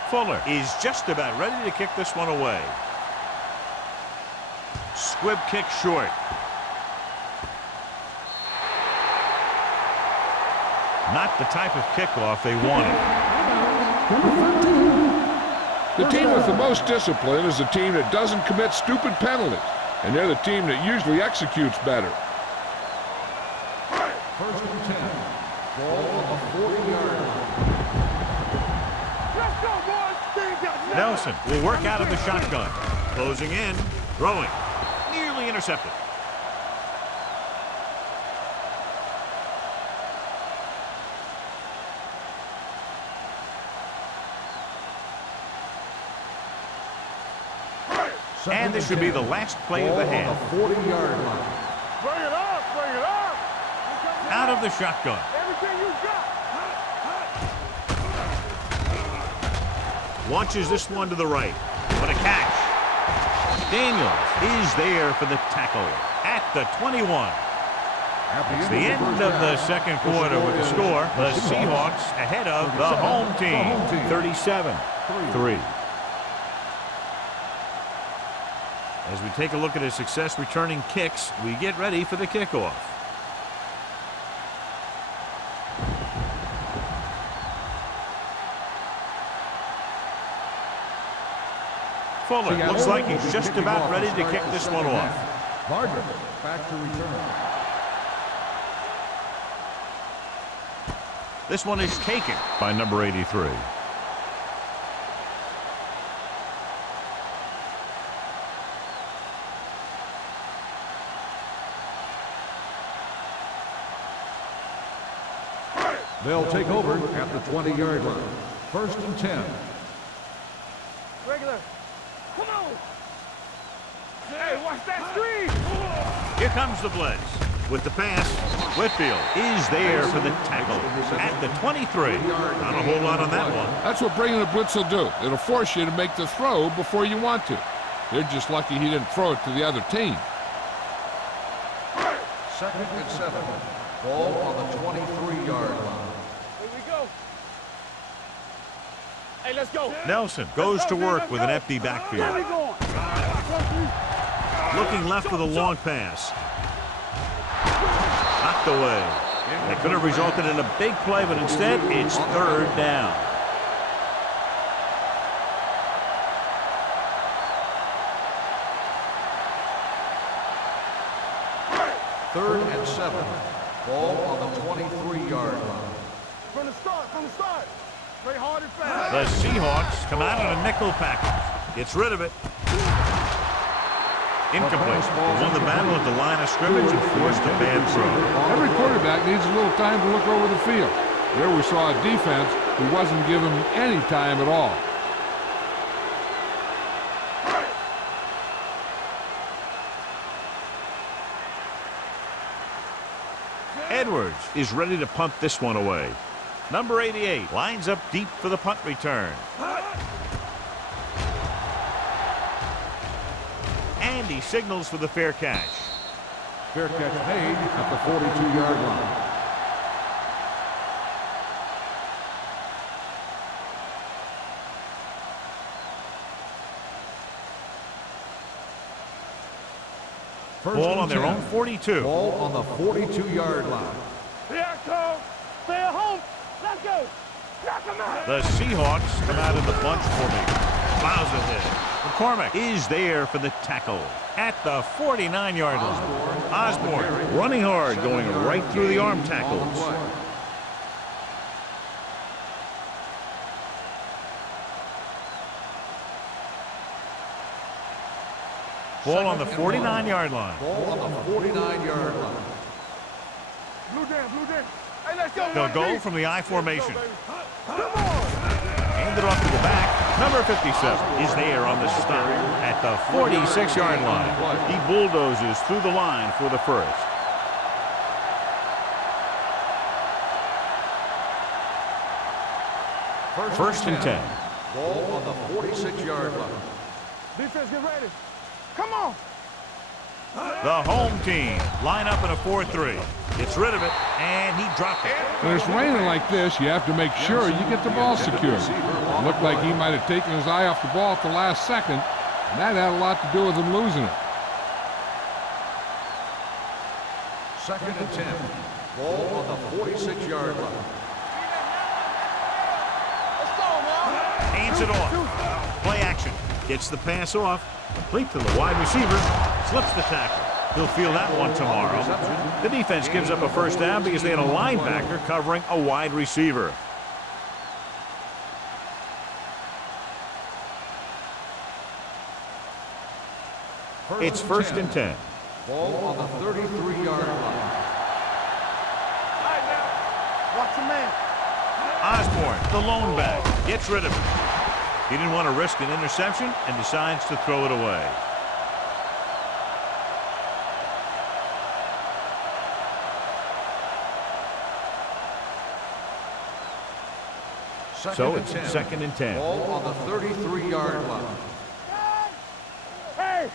Fuller is just about ready to kick this one away. Squib kick short. Not the type of kickoff they wanted. The team with the most discipline is the team that doesn't commit stupid penalties, and they're the team that usually executes better. First and 10. Ball on the 40-yard line. Let's go, boys. Nelson will work out of the shotgun. Closing in, throwing. Nearly intercepted. And this should be the last play of the half. 40-yard line. Bring it up, bring it up. Out of the shotgun. Everything you got. Launches this one to the right. What a catch. Daniels is there for the tackle at the 21. It's the end of the second quarter with the score. The Seahawks ahead of the home team. 37-3. As we take a look at his success returning kicks, we get ready for the kickoff. Fuller looks like he's just about ready to kick this one off. Gardner back to return. This one is taken by number 83. They'll take over at the 20-yard line. First and 10. Regular. Come on. Hey, watch that screen. Here comes the blitz. With the pass, Whitfield is there for the tackle at the 23. Not a whole lot on that one. That's what bringing the blitz will do. It'll force you to make the throw before you want to. They're just lucky he didn't throw it to the other team. Second and 7. Ball on the 23-yard line. Here we go. Hey, let's go. Nelson goes to work with an empty Where we backfield. going? Looking left for the long pass. Knocked away. It could have resulted in a big play, but instead it's third down. Third and 7. Ball on the 23-yard line. From the start. Play hard and fast. The Seahawks come out in a nickel package. Gets rid of it. Incomplete. They won the battle at the line of scrimmage and forced a bad throw. Every quarterback needs a little time to look over the field. There we saw a defense who wasn't given any time at all. Edwards is ready to punt this one away. Number 88 lines up deep for the punt return. And he signals for the fair catch. Fair catch made at the 42-yard line. Ball on their own 42. Ball on the 42-yard line. Here I come. Stay at home. Let's go. Knock him out. The Seahawks come out in the bunch formation. Plows ahead. McCormick is there for the tackle at the 49-yard line. Osborne running hard, going right through the arm tackles. Ball on the 49-yard line. Ball on the 49-yard line. Blue down. Hey, let's go. They'll go from the I formation. Come on. Hand it off to the back. Number 57 is there on the stop at the 46-yard line. He bulldozes through the line for the first. First and 10. Ball on the 46-yard line. Defense, get ready. Come on. The home team line up in a 4-3. Gets rid of it, and he dropped it. When it's raining like this, you have to make sure you get the ball secured. It looked like he might have taken his eye off the ball at the last second, and that had a lot to do with him losing it. Second and 10. Ball on the 46-yard line. Hands it off. Play action. Gets the pass off. Complete to the wide receiver. Slips the tackle. He'll feel that one tomorrow. The defense gives up a first down because they had a linebacker covering a wide receiver. It's first and 10. Ball on the 33-yard line. Watch the man. Osborne, the lone back, gets rid of it. He didn't want to risk an interception and decides to throw it away. So it's second and 10. Ball on the 33-yard line. Hey,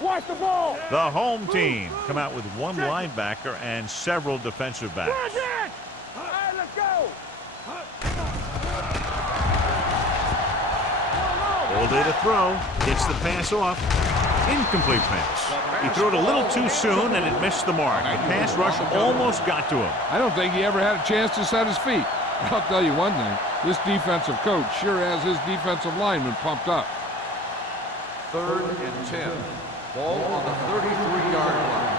watch the ball. The home team come out with one linebacker and several defensive backs. Hey, let's go. All day to throw. Gets the pass off. Incomplete pass. He threw it a little too soon and it missed the mark. The pass rush almost got to him. I don't think he ever had a chance to set his feet. I'll tell you one thing, this defensive coach sure has his defensive linemen pumped up. Third and 10. Ball on the 33-yard line.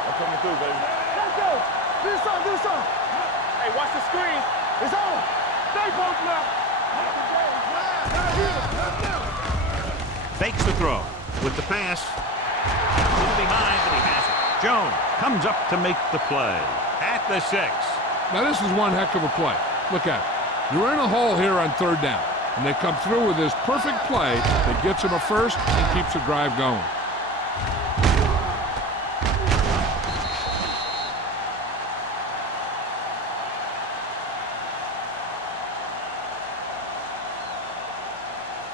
I'm coming through, baby. Let's go. Do something. Hey, watch the screen. It's on. Stay both now. Fakes the throw with the pass. Still behind, but he has it. Jones comes up to make the play at the 6. Now this is one heck of a play. Look at it. You're in a hole here on third down, and they come through with this perfect play that gets them a first and keeps the drive going.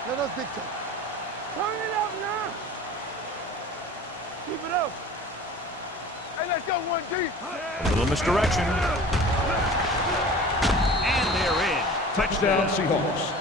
Let us big time. Turn it up now. Keep it up. Hey, let's go one deep. Little misdirection. And they're in. Touchdown, Seahawks.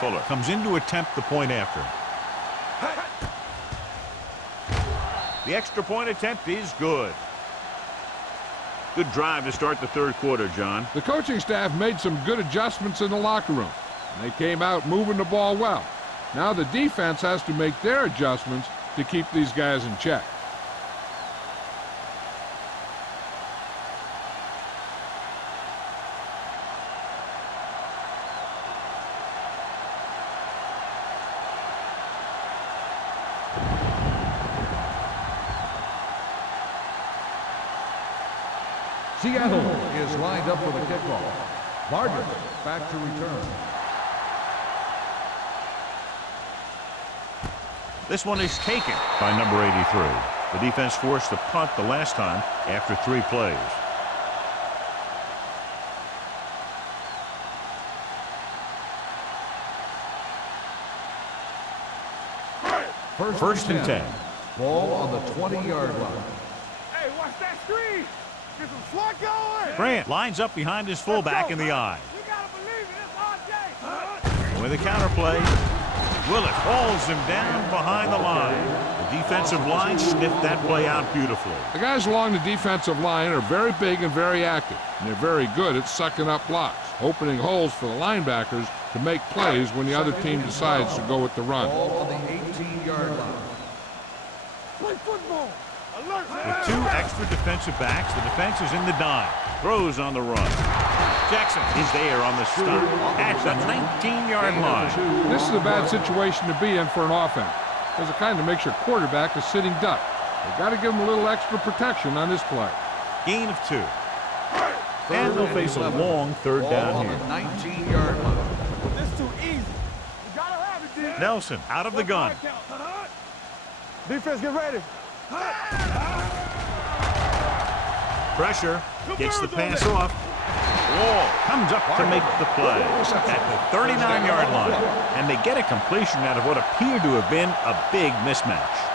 Fuller comes in to attempt the point after. The extra point attempt is good. Good drive to start the third quarter, John. The coaching staff made some good adjustments in the locker room. And they came out moving the ball well. Now the defense has to make their adjustments to keep these guys in check. Seattle is lined up for the kickoff. Vargas back to return. This one is taken by number 83. The defense forced a punt the last time after 3 plays. First and 10. Ball on the 20-yard line. Hey, watch that screen. Get some slot going. Grant lines up behind his fullback in the eye. You gotta believe it. It's RJ. With a counterplay, Willett hauls him down behind the line. The defensive line sniffed that play out beautifully. The guys along the defensive line are very big and very active, and they're very good at sucking up blocks, opening holes for the linebackers to make plays when the other team decides to go with the run. Ball on the 18-yard line. Play football. Alert. With 2 extra defensive backs, the defense is in the dime. Throws on the run. Jackson is there on the stop at the 19-yard line. This is a bad situation to be in for an offense, because it kind of makes your quarterback a sitting duck. They've got to give him a little extra protection on this play. Gain of 2. And they'll face a long third down here. Ball on the 19-yard line. This too easy. You gotta have it, dude. Nelson out of the gun. Defense, get ready. Pressure. Gets the pass off. Wall comes up to make the play at the 39-yard line. And they get a completion out of what appeared to have been a big mismatch.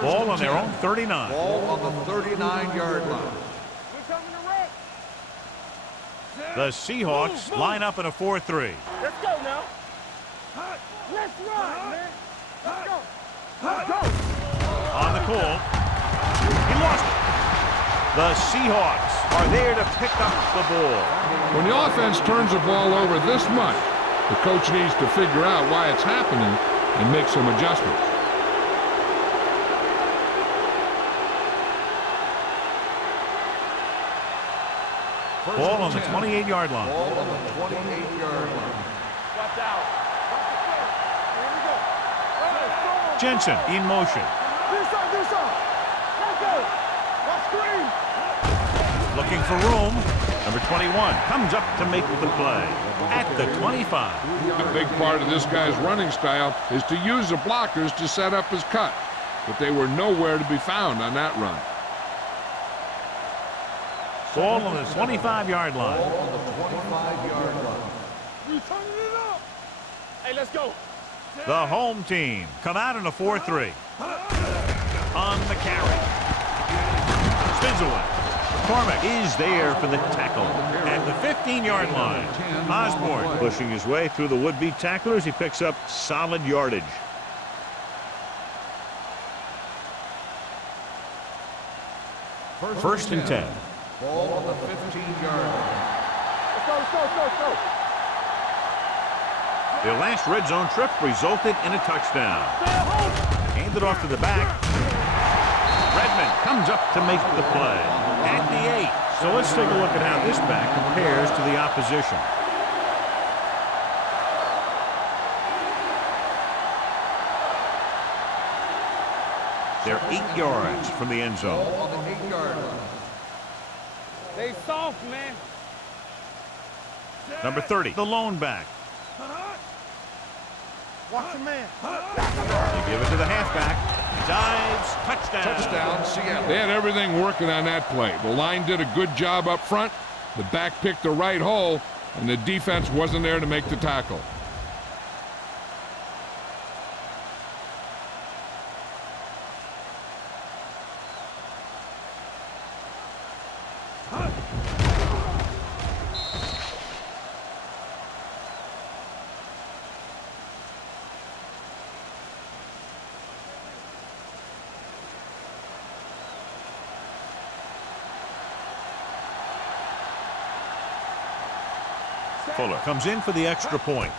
Ball on their own 39. Ball on the 39-yard line. We're coming to wreck. The Seahawks line up in a 4-3. Let's go now. Let's run, man. Let's go. Let's go. On the call. He lost it. The Seahawks are there to pick up the ball. When the offense turns the ball over this much, the coach needs to figure out why it's happening and make some adjustments. Ball on the 28-yard line. Ball on the 28-yard line. Watch out. Here we go. Jensen in motion. Do something. Let's go. Watch screen. Looking for room. Number 21 comes up to make the play at the 25. A big part of this guy's running style is to use the blockers to set up his cut, but they were nowhere to be found on that run. Ball on the 25-yard line. Ball on the 25-yard line. We turning it up. Hey, let's go. The home team come out in a 4-3. On the carry. Spins away. McCormick is there for the tackle at the 15-yard line. Osborne pushing his way through the would-be tacklers. He picks up solid yardage. First and 10. Ball on the 15-yard line. Let's go. Their last red zone trip resulted in a touchdown. Handed off to the back. Redmond comes up to make the play at the 8. So let's take a look at how this back compares to the opposition. They're 8 yards from the end zone. Ball on the 8-yard line. They soft, man. Number 30, the lone back. Watch your man. You give it to the halfback. Dives, touchdown. Touchdown, Seattle. They had everything working on that play. The line did a good job up front. The back picked the right hole, and the defense wasn't there to make the tackle. Fuller comes in for the extra point.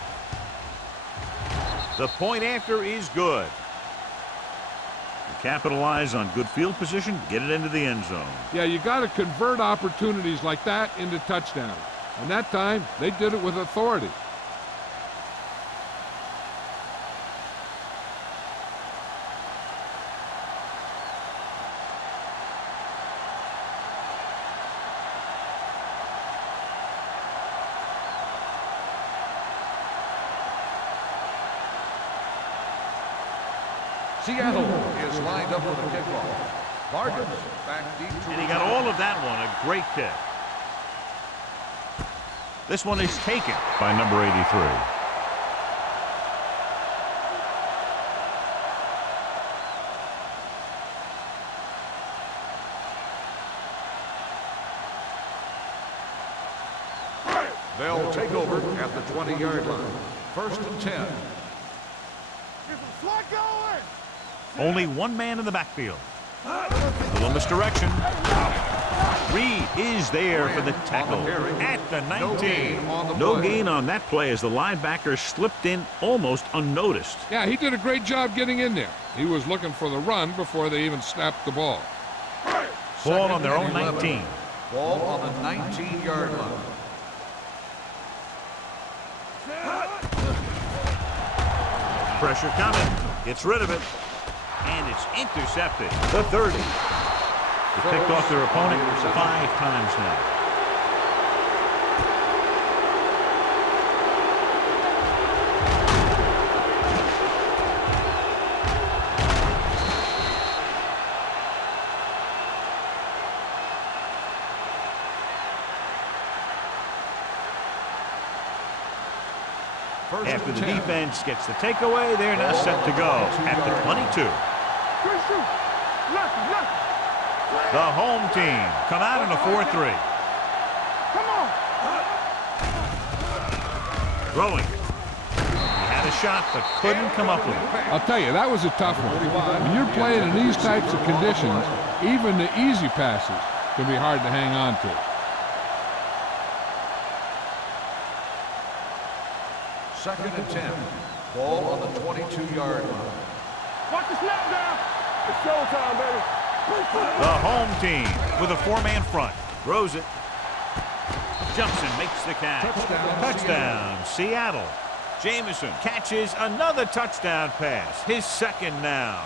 The point after is good. You capitalize on good field position, get it into the end zone. Yeah, you got to convert opportunities like that into touchdowns. And that time, they did it with authority. Seattle is lined up for the kickoff. Barton back deep to And he got all of that one, a great kick. This one is taken by number 83. They'll take over at the 20-yard line. 1st and 10. Get some slack going. Only one man in the backfield. Little misdirection. Reed is there for the tackle at the 19. No gain on that play as the linebacker slipped in almost unnoticed. Yeah, he did a great job getting in there. He was looking for the run before they even snapped the ball. Ball on their own 19. Ball on the 19-yard line. Pressure coming. Gets rid of it. And it's intercepted. The 30. They picked off their opponent 5 times now. After the defense gets the takeaway, they're now set to go at the 22. The home team come out in a 4-3. Come on. Throwing. He had a shot but couldn't come up with it. I'll tell you, that was a tough one. When you're playing in these types of conditions, even the easy passes can be hard to hang on to. Second and 10. Ball on the 22-yard line. Watch the snap down. It's showtime, baby. The home team with a 4-man front. Throws it. Jumps and makes the catch. Touchdown, Seattle. Jamison catches another touchdown pass. His second now.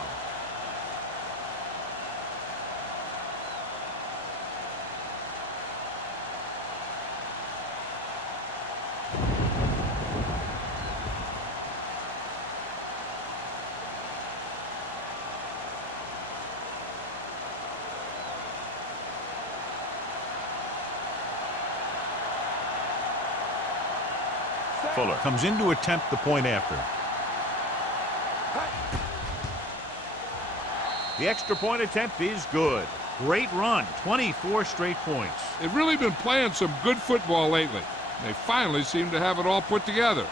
Fuller comes in to attempt the point after. The extra point attempt is good. Great run, 24 straight points. They've really been playing some good football lately. They finally seem to have it all put together.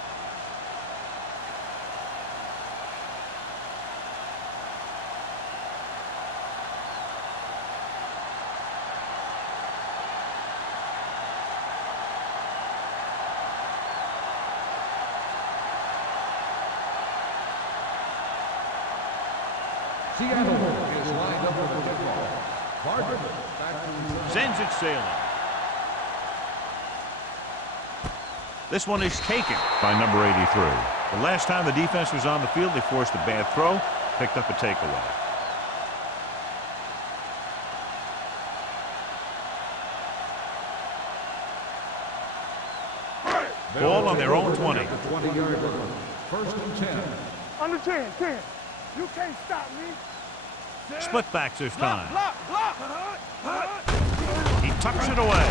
Seattle is lined up for the kickoff. Barton Sends it sailing. This one is taken by number 83. The last time the defense was on the field, they forced a bad throw, picked up a takeaway. Ball on their own 20. 20-yard line. First and 10. Under 10, 10. You can't stop me. Split backs this time. Block. He tucks it away.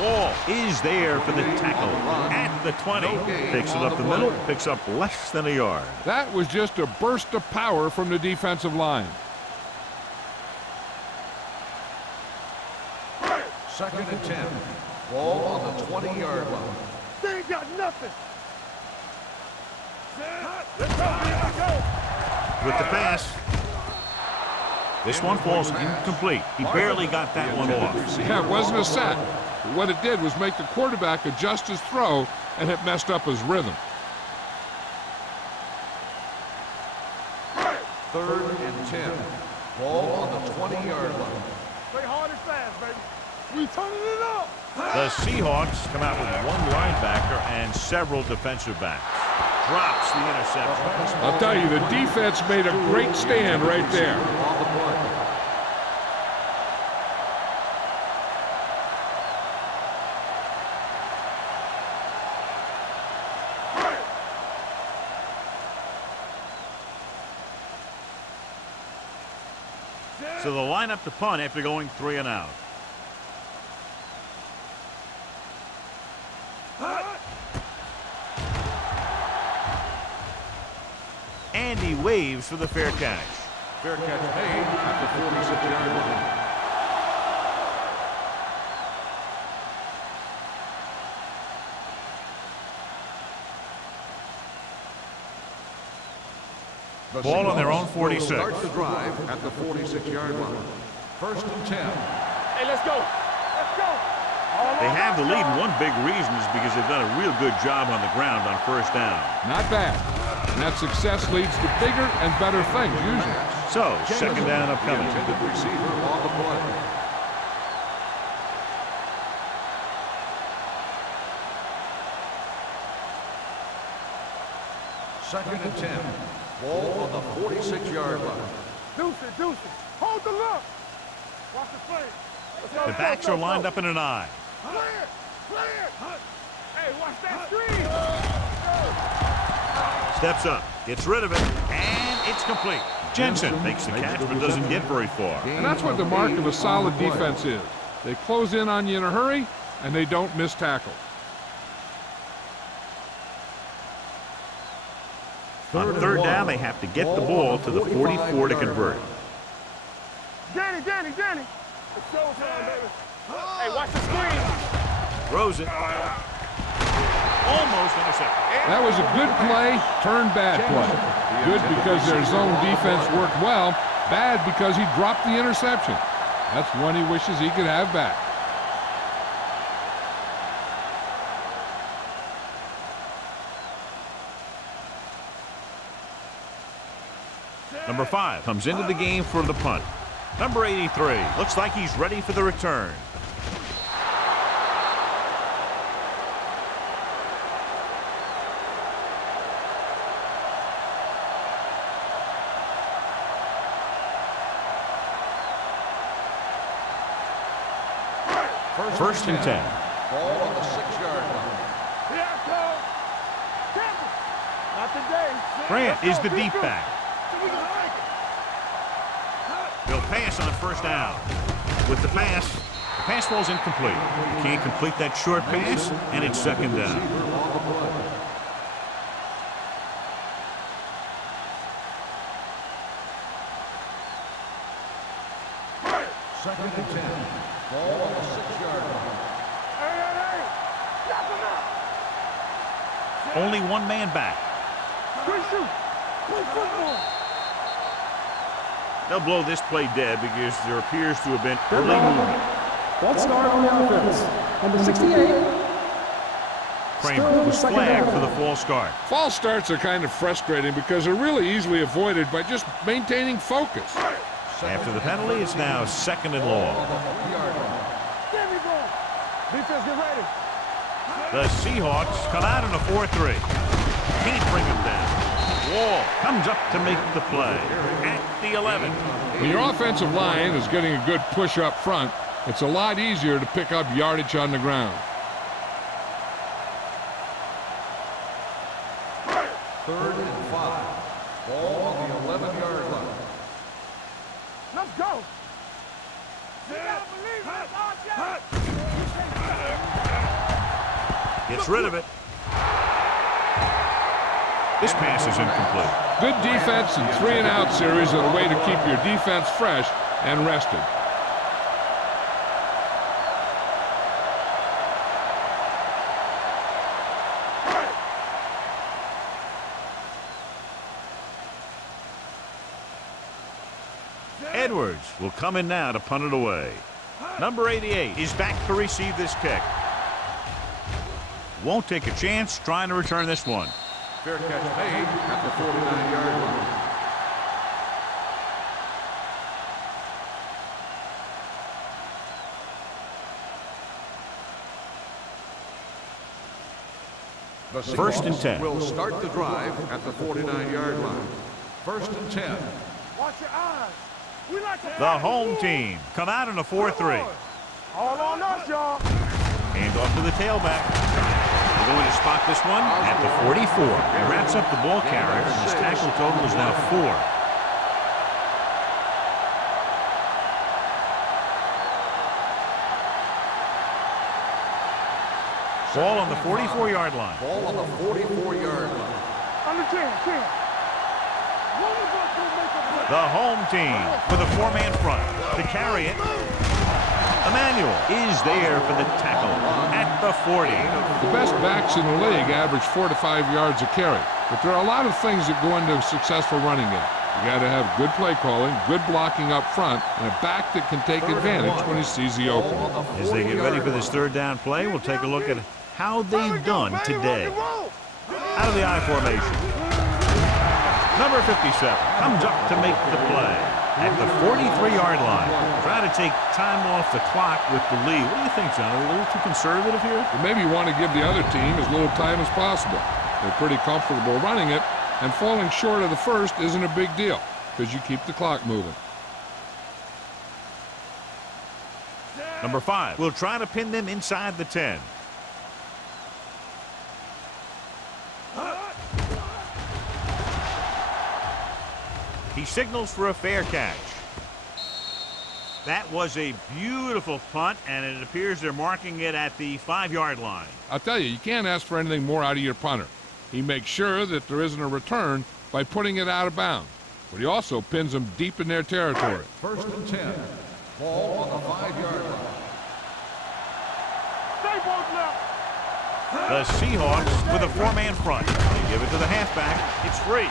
Wall is there for the tackle at the 20. Picks it up the middle, picks up less than a yard. That was just a burst of power from the defensive line. Second and 10. Ball on the 20-yard line. They ain't got nothing. Let's go. With the pass. This one falls incomplete. He barely got that one off. Yeah, it wasn't a sack. But what it did was make the quarterback adjust his throw, and it messed up his rhythm. Third and 10. Ball on the 20-yard line. Play hard and fast, baby. We turning it up. The Seahawks come out with one linebacker and several defensive backs. Drops the interception. I'll tell you, the defense made a great stand right there. On the play. So they'll line up to punt after going 3 and out. And he waves for the fair catch. Fair catch made at the 46-yard line. The Ball on their own Seahawks 46. will start the drive at the 46-yard line. First and 10. Hey, let's go. Let's go. They have the lead, and one big reason is because they've done a real good job on the ground on first down. Not bad. And that success leads to bigger and better things, usually. So, second down upcoming. The intended receiver on the play. Second and 10. Ball on the 46-yard line. Deuce it. Hold the look. Watch the play. Let's go, The backs are lined up in an eye. Play it. Hey, watch that screen. Steps up, gets rid of it, and it's complete. Jensen makes the catch but doesn't get very far. And that's what the mark of a solid defense is. They close in on you in a hurry, and they don't miss tackle. On third down, they have to get the ball to the 44 to convert. Danny. It's showtime, baby. Hey, watch the screen. Throws it. Almost intercepted. That was a good play, turned bad play. Good because their zone defense worked well, bad because he dropped the interception. That's one he wishes he could have back. Number 5 comes into the game for the punt. Number 83 looks like he's ready for the return. First and 10. Ball on the 6-yard line. Here I come. Campbell. Not today. Grant is the deep Let's go. back. They'll pass on first down. With the pass falls incomplete. You can't complete that short pass, and it's second down. Second and 10. Ball on the 6-yard line. Hey. Stop him out. Only one man back. Good shoot. Play football. They'll blow this play dead because there appears to have been early movement. False start on the offense. Number 68. Kramer was flagged for the false start. False starts are kind of frustrating because they're really easily avoided by just maintaining focus. After the penalty, it's now 2nd and long. Get me going. Defense, get ready. The Seahawks come out in a 4-3. Can't bring him down. Wall comes up to make the play at the 11. When your offensive line is getting a good push up front, it's a lot easier to pick up yardage on the ground. 3rd and 5. Ball on the 11-yard line. Let's go. Gets rid of it. This pass is incomplete. Good defense and 3-and-out series are the way to keep your defense fresh and rested. Edwards will come in now to punt it away. Number 88 is back to receive this kick. Won't take a chance trying to return this one. Fair catch made at the 49-yard line. The 1st and 10. Will start the drive at the 49-yard line. 1st and 10. Watch your eyes. We like to The home team come out in a 4-3. all on us, y'all. Hand off to the tailback. We're going to spot this one at the 44. He wraps up the ball carrier. His tackle total is now 4. Ball on the 44-yard line. Ball on the 44-yard line. Under 10. The home team with a 4-man front to carry it. Emmanuel is there for the tackle at the 40. The best backs in the league average 4 to 5 yards a carry. But there are a lot of things that go into a successful running game. You got to have good play calling, good blocking up front, and a back that can take advantage when he sees the opening. As they get ready for this 3rd down play, we'll take a look at how they've done today. Out of the I formation. Number 57 comes up to make the play at the 43-yard line. Try to take time off the clock with the lead. What do you think, John? Are we a little too conservative here? But maybe you want to give the other team as little time as possible. They're pretty comfortable running it, and falling short of the 1st isn't a big deal because you keep the clock moving. Number 5 will try to pin them inside the 10. He signals for a fair catch. That was a beautiful punt, and it appears they're marking it at the 5-yard line. I'll tell you, you can't ask for anything more out of your punter. He makes sure that there isn't a return by putting it out of bounds, but he also pins them deep in their territory. 1st and 10. Ball on the 5-yard line. Stay both left. The Seahawks with a 4-man front. They give it to the halfback. It's free.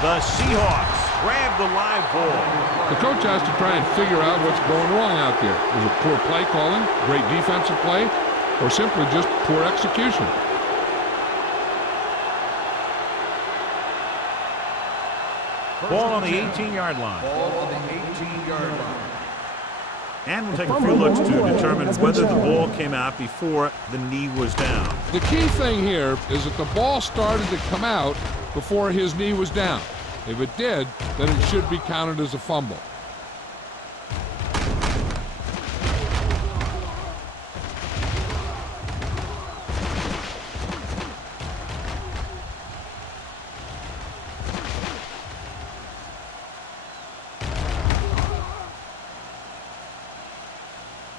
The Seahawks grab the live ball. The coach has to try and figure out what's going wrong out there. Is it poor play calling, great defensive play, or simply just poor execution? Ball on the 18-yard line. Ball on the 18-yard line. And we'll take a few looks to determine whether the ball came out before the knee was down. The key thing here is that the ball started to come out before his knee was down. If it did, then it should be counted as a fumble.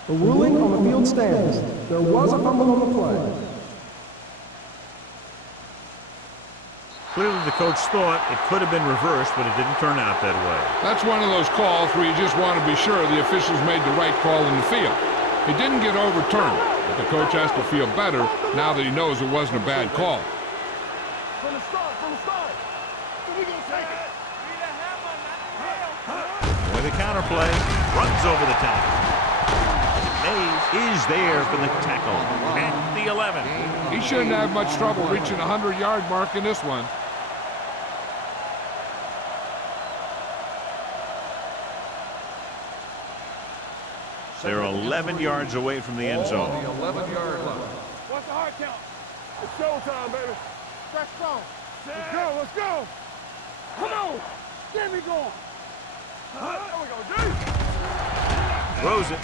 The ruling on the field stands. There was a fumble on the play. Clearly the coach thought it could have been reversed, but it didn't turn out that way. That's one of those calls where you just want to be sure the officials made the right call in the field. It didn't get overturned, but the coach has to feel better now that he knows it wasn't a bad call. From the start. We gonna take it. With a counter play, runs over the tackle. Mays is there for the tackle at the 11. He shouldn't have much trouble reaching the 100-yard mark in this one. They're 11 yards away from the end Ball on zone. the 11-yard line. What's the hard count? It's showtime, baby. Stretch strong. Let's go, let's go. Come on. Get me going. There we go, D. Throws it.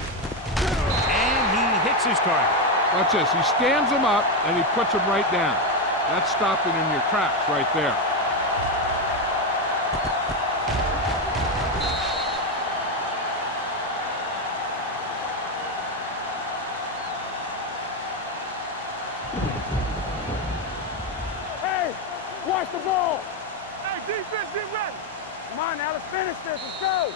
And he hits his target. Watch this. He stands him up, and he puts him right down. That's stopping in your tracks right there. Hey, watch the ball. Hey, defense, get ready. Come on now, let's finish this. Let's go.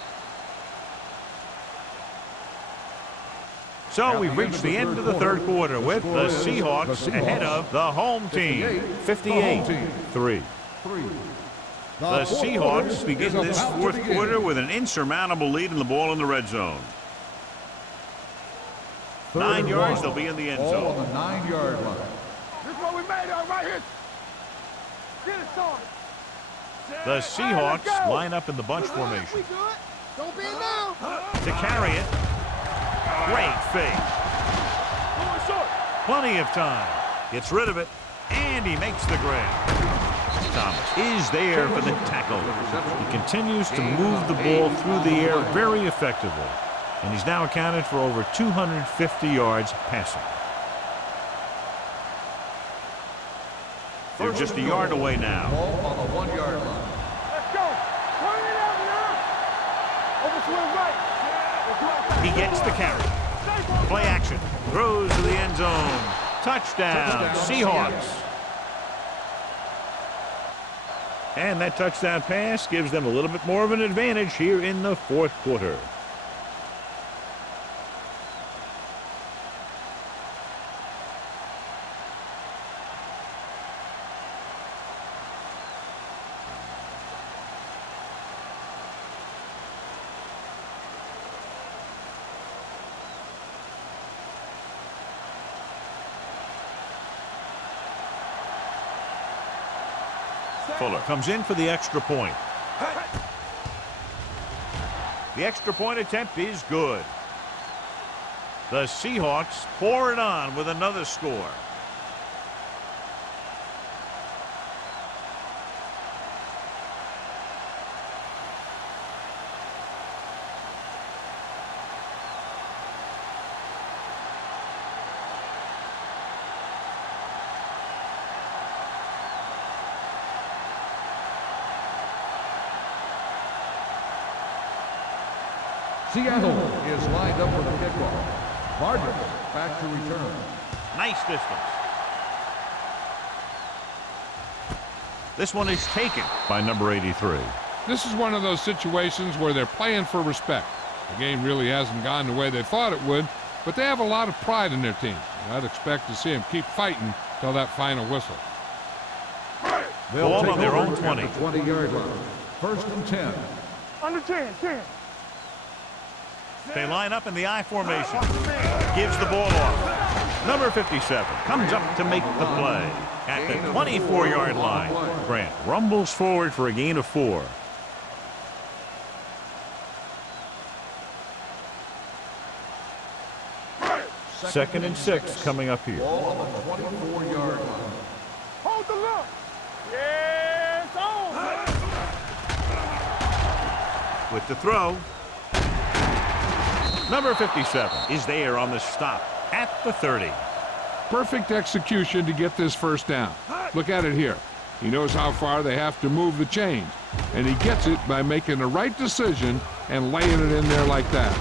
So we've reached the end of the third quarter with the Seahawks ahead of the home team, 58-3. The Seahawks begin this fourth quarter with an insurmountable lead in the ball in the red zone. 9 yards, they'll be in the end Ball on zone. the 9-yard line. This is what we made of right here. Get it started. The Seahawks line up in the bunch formation. We good. Don't be now. To carry it, great fake. Going short. Plenty of time. Gets rid of it, and he makes the grab. Thomas is there for the tackle. He continues to move the ball through the air very effectively, and he's now accounted for over 250 yards passing. They're just a yard away now. Ball on the 1-yard line. Let's go. Turn it out now. Over to his right. He gets the carry. Play action. Throws to the end zone. Touchdown, Seahawks. And that touchdown pass gives them a little bit more of an advantage here in the fourth quarter. Fuller comes in for the extra point. The extra point attempt is good. The Seahawks pour it on with another score. Seattle is lined up for the kickoff. Gardner back to return. Nice distance. This one is taken by number 83. This is one of those situations where they're playing for respect. The game really hasn't gone the way they thought it would, but they have a lot of pride in their team. I'd expect to see them keep fighting till that final whistle. Ball on their own 20. 20-yard line. 1st and 10. Under 10, 10. They line up in the I formation. Gives the ball off. Number 57 comes up to make the play at the 24-yard line. Grant rumbles forward for a gain of 4. Second and 6 coming up here. Ball on the 24-yard line. Hold the look. Yeah, it's on. With the throw. Number 57 is there on the stop at the 30. Perfect execution to get this first down. Look at it here. He knows how far they have to move the chains, and he gets it by making the right decision and laying it in there like that.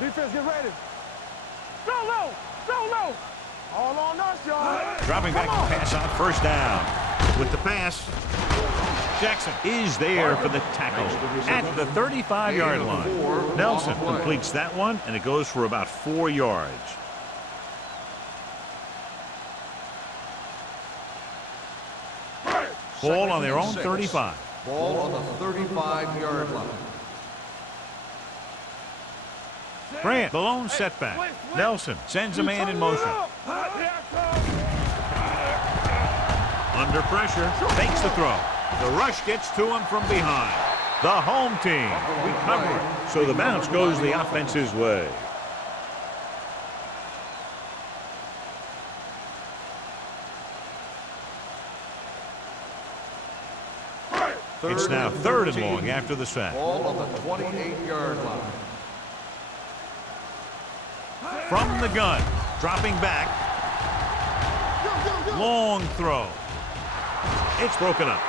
Defense, get ready. Go low. Go low. All on us, y'all. Dropping back to pass on first down. With the pass, Jackson is there for the tackle at the 35-yard line. Nelson completes that one, and it goes for about 4 yards. Ball on their own 35. Ball on the 35-yard line. Grant, the lone setback. Nelson sends a man in motion. Under pressure, fakes the throw. The rush gets to him from behind. The home team recovering. So the bounce goes the offense's way. It's now 3rd and long after the sack. Ball on the 28-yard line. From the gun, dropping back. Long throw. It's broken up.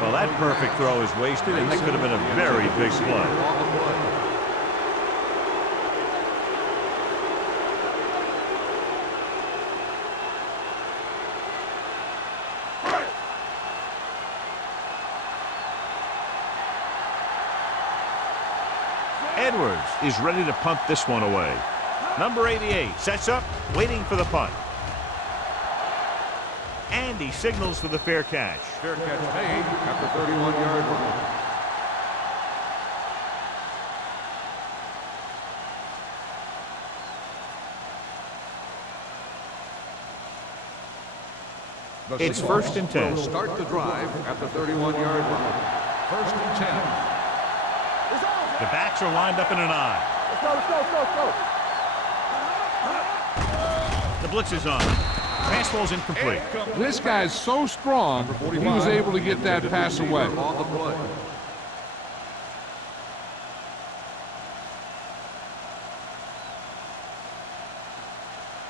Well, that perfect throw is wasted, and that could have been a very big play. Edwards is ready to punt this one away. Number 88 sets up, waiting for the punt. And he signals for the fair catch. Fair catch made at the 31-yard line. It's 1st and 10. Start the drive at the 31-yard line. 1st and 10. The backs are lined up in an eye. Let's go, let's go, let's go, let's go. The blitz is on. Pass ball's incomplete. This guy's so strong, he was able to get that pass away. On the play.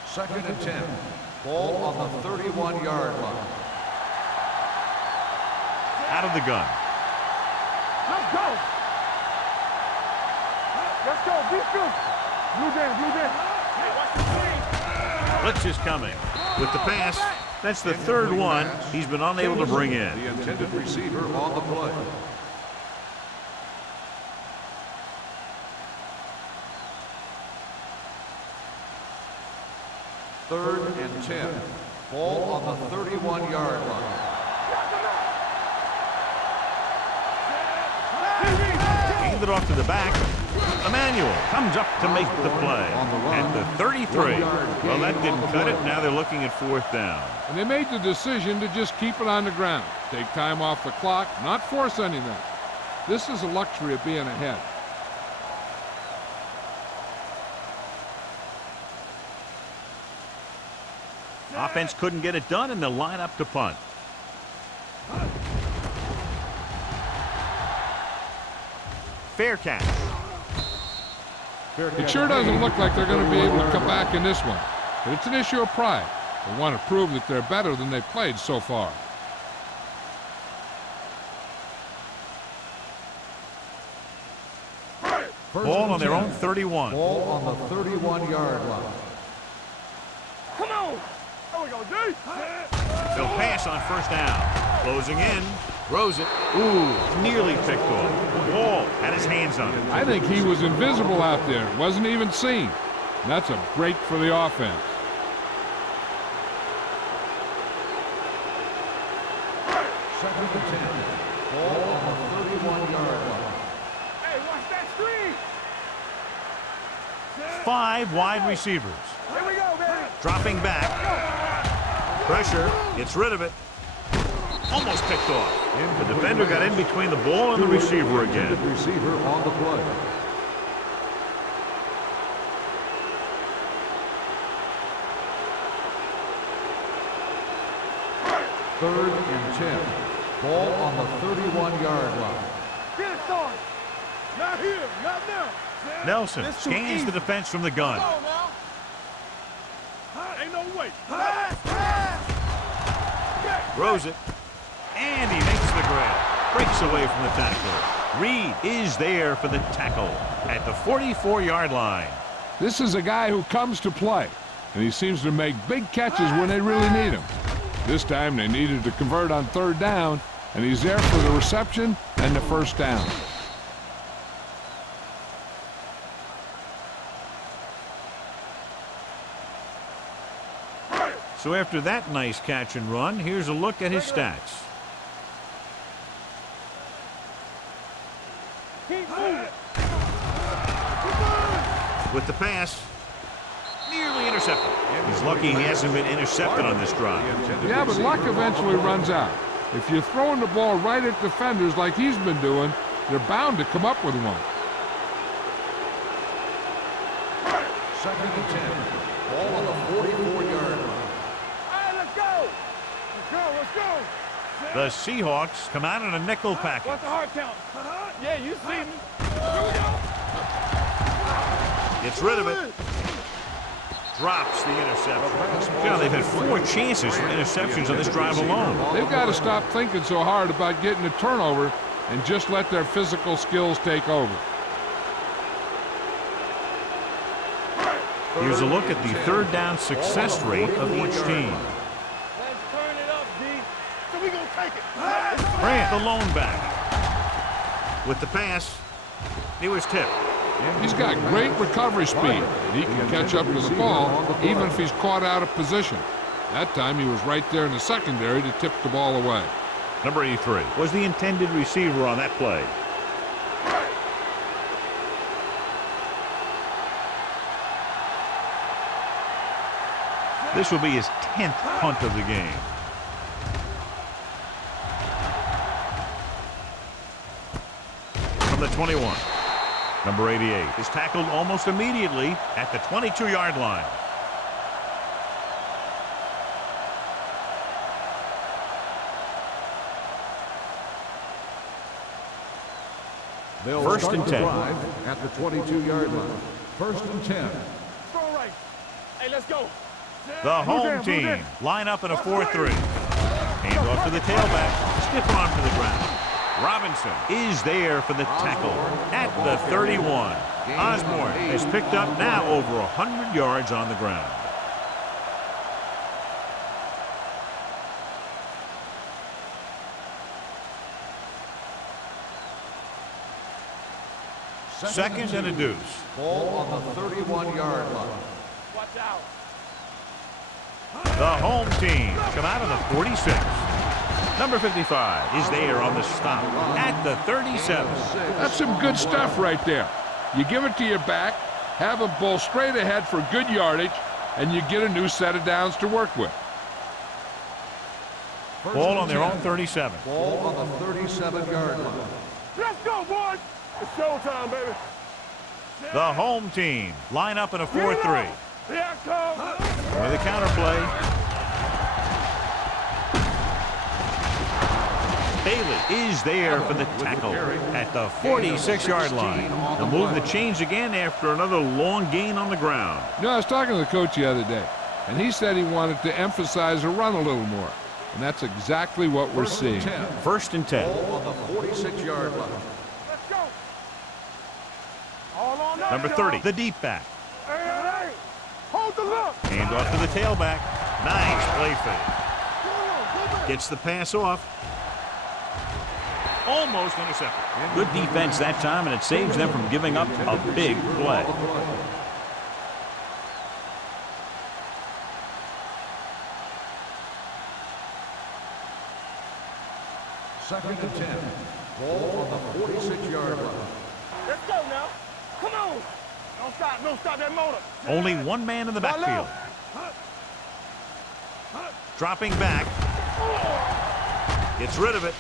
Second and 10. Ball on the 31-yard line. Out of the gun. Let's go. Let's go, be good. Blue down, blue down. Blitz is coming. With the pass, that's the 3rd one he's been unable to bring in. The intended receiver on the play. Third and 10. Ball on the 31-yard line. Hand it off to the back. Emmanuel comes up to make the play. At the 33. Well, that didn't cut it. Now they're looking at 4th down. And they made the decision to just keep it on the ground. Take time off the clock, not force anything. This is a luxury of being ahead. Offense couldn't get it done, and they'll line up to punt. Fair catch. It sure doesn't look like they're going to be able to come back in this one. But it's an issue of pride. They want to prove that they're better than they've played so far. Ball on their own 31. Ball on the 31-yard line. Come on. There we go, D. They'll pass on 1st down. Closing in. Throws it. Ooh, nearly picked off. Wall had his hands on it. I think he was invisible out there. Wasn't even seen. And that's a break for the offense. Second and 10. Ball on the 31-yard line. Hey, watch that screen. 5 wide receivers. Here we go, man. Dropping back. Pressure. Gets rid of it. Almost picked off. The defender got in between the ball and the receiver again. Receiver on the play. Third and 10. Ball on the 31-yard line. Get it started. Not here, not now. Nelson scans the defense from the gun. Come on now. Ain't no way. Throws it. And he makes the grab. Breaks away from the tackle. Reed is there for the tackle at the 44-yard line. This is a guy who comes to play, and he seems to make big catches when they really need him. This time they needed to convert on 3rd down, and he's there for the reception and the 1st down. So after that nice catch and run, here's a look at his stats. With the pass, nearly intercepted. intercepted. He's lucky he hasn't been intercepted on this drive. Yeah, but luck eventually runs out. If you're throwing the ball right at defenders like he's been doing, they're bound to come up with one. 2nd and 10. Ball on the 44-yard line. All right, let's go. Let's go, let's go. The Seahawks come out in a nickel package. What's the hard count? Yeah, you see me. Gets rid of it. Drops the interception. You know, they've had 4 chances for interceptions on this drive alone. They've got to stop thinking so hard about getting a turnover and just let their physical skills take over. Here's a look at the 3rd down success rate of each team. Let's turn it up, D. So we gonna take it. Grant, the lone back. With the pass, he was tipped. He's got great recovery speed, and he can catch up to the ball even if he's caught out of position. That time he was right there in the secondary to tip the ball away. Number 83 was the intended receiver on that play. This will be his 10th punt of the game. From the 21. Number 88 is tackled almost immediately at the 22-yard line. They'll 1st start and the 10. drive at the 22-yard line. 1st and 10. Throw right. Hey, let's go. The home team line up in a 4-3. Hand off to the tailback. Stiff arm to the ground. Robinson is there for the tackle at the 31. Osborne has picked up now over 100 yards on the ground. Second and a deuce. Ball on the 31-yard line. Watch out. The home team come out of the 46. Number 55 is there on the stop at the 37. That's some good stuff right there. You give it to your back, have him pull straight ahead for good yardage, and you get a new set of downs to work with. Ball on their own 37. Ball on the 37-yard line. Let's go, boys. It's showtime, baby. The home team line up in a 4-3. Here it comes. With a counter play. Bailey is there for the tackle at the 46-yard line. They'll move the chains again after another long gain on the ground. You know, I was talking to the coach the other day, and he said he wanted to emphasize the run a little more. And that's exactly what we're seeing. 1st and 10. Ball on the 46-yard line. Let's go. All on us, Number 30, the deep back. Hey, hey. Hold the look. Hand off to the tailback. Nice play fake. Gets the pass off. Almost intercepted. Good defense that time, and it saves them from giving up a big play. Second and 10. Ball on the 46-yard line. Let's go now. Come on. Don't stop that motor. Only one man in the backfield. Dropping back. Gets rid of it.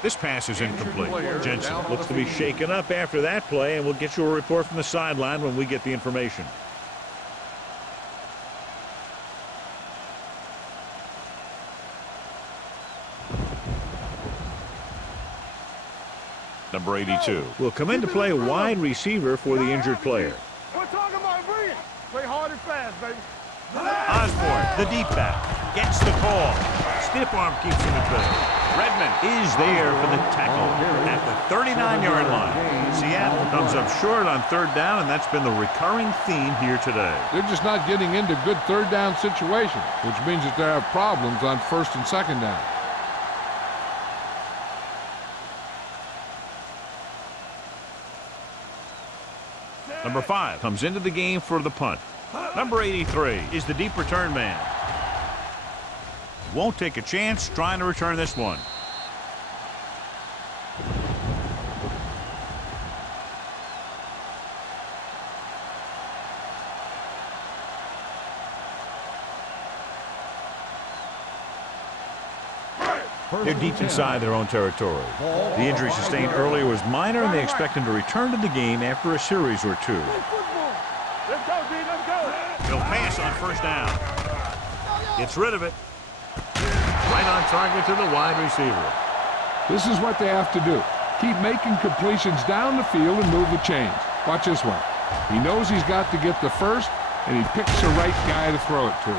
This pass is incomplete. Jensen looks to be shaken up after that play, and we'll get you a report from the sideline when we get the information. Number 82 will come in to play wide receiver for the injured player. We're talking about bringing. Play hard and fast, baby. Osborne, the deep back, gets the call. Stiff arm keeps him at bay. Redmond is there for the tackle at the 39-yard line. Seattle comes up short on 3rd down, and that's been the recurring theme here today. They're just not getting into good 3rd down situations, which means that they have problems on 1st and 2nd down. Number 5 comes into the game for the punt. Number 83 is the deep return man. Won't take a chance trying to return this one. They're deep inside their own territory. The injury sustained earlier was minor, and they expect him to return to the game after a series or two. Let's go, D. Let's go. He'll pass on first down. Gets rid of it. Right on target to the wide receiver. This is what they have to do. Keep making completions down the field and move the chains. Watch this one. He knows he's got to get the first, and he picks the right guy to throw it to.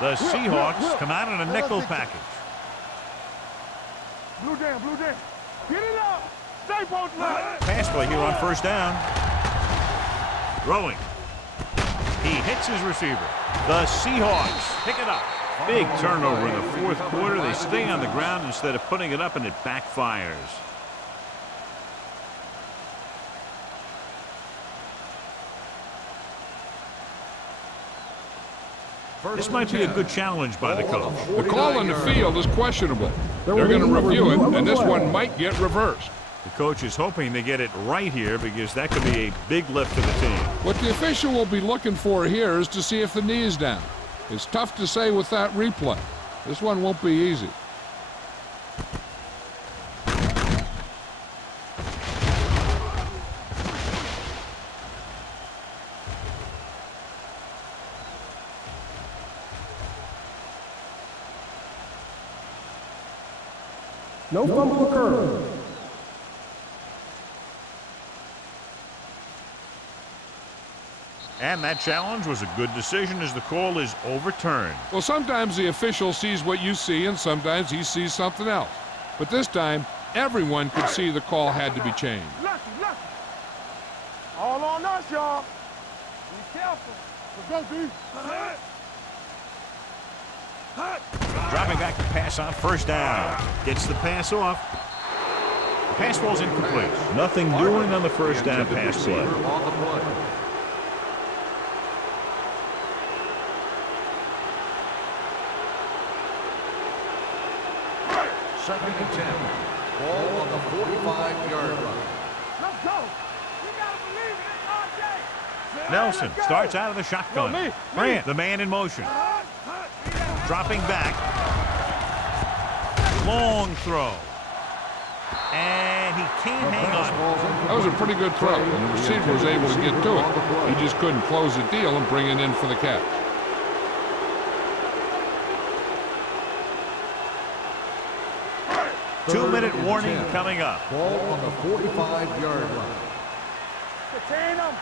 The Seahawks come out in a nickel package. Blue down, blue down. Get it up. Stay post left. Pass play here on first down. Throwing. He hits his receiver. The Seahawks pick it up. Big turnover in the fourth quarter. They stay on the ground instead of putting it up, and it backfires. This might be a good challenge by the coach. The call on the field is questionable. They're going to review it, and this one might get reversed. The coach is hoping they get it right here because that could be a big lift to the team. What the official will be looking for here is to see if the knee is down. It's tough to say with that replay. This one won't be easy. No fumble occurred. And that challenge was a good decision as the call is overturned. Well, sometimes the official sees what you see, and sometimes he sees something else. But this time, everyone could see the call had to be changed. Lucky, lucky. All on us, y'all. Be careful. Let's go, D. Dropping back to pass on first down. Gets the pass off. The pass ball's incomplete. Nothing doing on the first down pass play. On the play. Second and 10. Ball on the 45-yard line. Let's go. You gotta believe it, RJ. Nelson starts out of the shotgun. Grant, the man in motion. Dropping back. Long throw. And he can't hang on. That was a pretty good throw, and the receiver was able to get to it. He just couldn't close the deal and bring it in for the catch. Two-minute warning coming up. Ball on the 45-yard line. Contain them.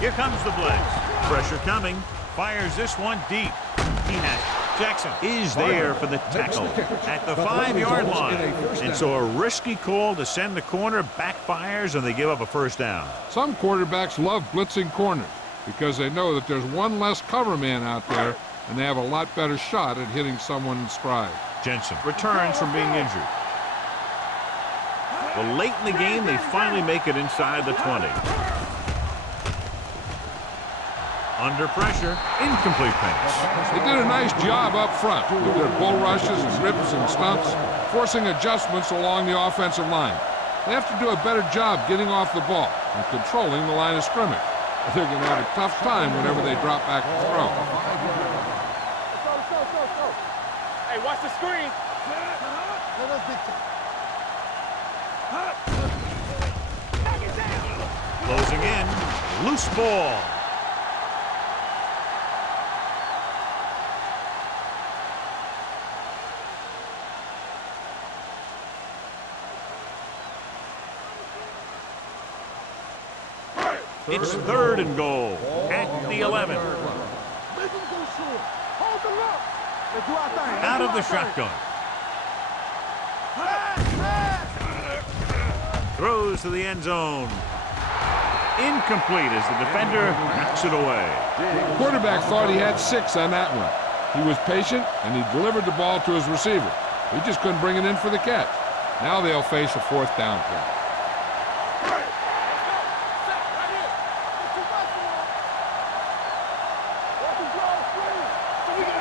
Here comes the blitz. Pressure coming. Fires this one deep. He has it. Jackson is there for the tackle at the 5-yard line. And so a risky call to send the corner backfires, and they give up a first down. Some quarterbacks love blitzing corners because they know that there's one less cover man out there, and they have a lot better shot at hitting someone in stride. Jensen returns from being injured. Well, late in the game, they finally make it inside the 20. Under pressure, incomplete pass. They did a nice job up front with their bull rushes and rips and stumps, forcing adjustments along the offensive line. They have to do a better job getting off the ball and controlling the line of scrimmage. They're going to have a tough time whenever they drop back to throw. Hey, watch the screen. Closing in, loose ball. It's third and goal at the 11. Out of the shotgun. Throws to the end zone. Incomplete as the defender knocks it away. The quarterback thought he had 6 on that one. He was patient, and he delivered the ball to his receiver. He just couldn't bring it in for the catch. Now they'll face a 4th down play.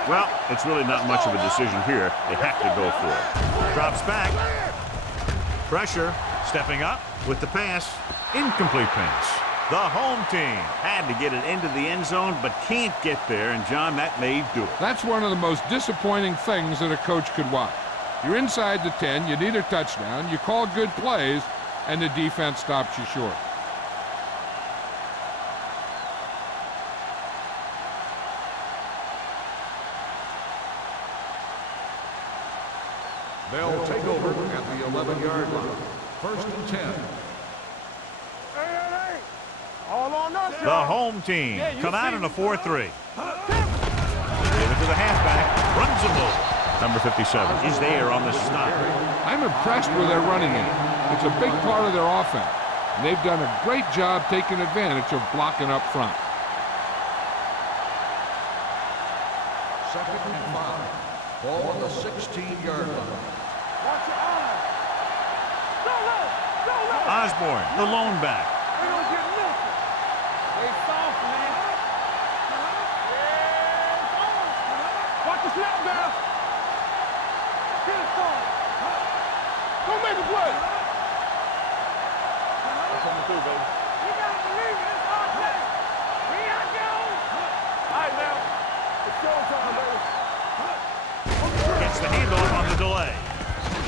Well, it's really not much of a decision here. They have to go for it. Drops back. Pressure. Stepping up with the pass. Incomplete pass. The home team had to get it into the end zone, but can't get there, and John, that may do it. That's one of the most disappointing things that a coach could watch. You're inside the 10, you need a touchdown, you call good plays, and the defense stops you short. They'll take over at the 11-yard line. 1st and 10. Hey. All on us, The home team come out in a 4-3. Give it to the halfback. Runs the move. Number 57 is there on the stop. I'm impressed with their running game. It's a big part of their offense. And they've done a great job taking advantage of blocking up front. 2nd and 5. Ball on the 16-yard line. Watch your eyes. Go. Osborne, the lone back. We don't get nothing. They soft, man. Watch the snap down. Get it started. Go make a play. That's coming through, baby. You gotta believe it. It's our play. Here I go. All right, now. It's showtime, baby. Gets the handoff on the delay.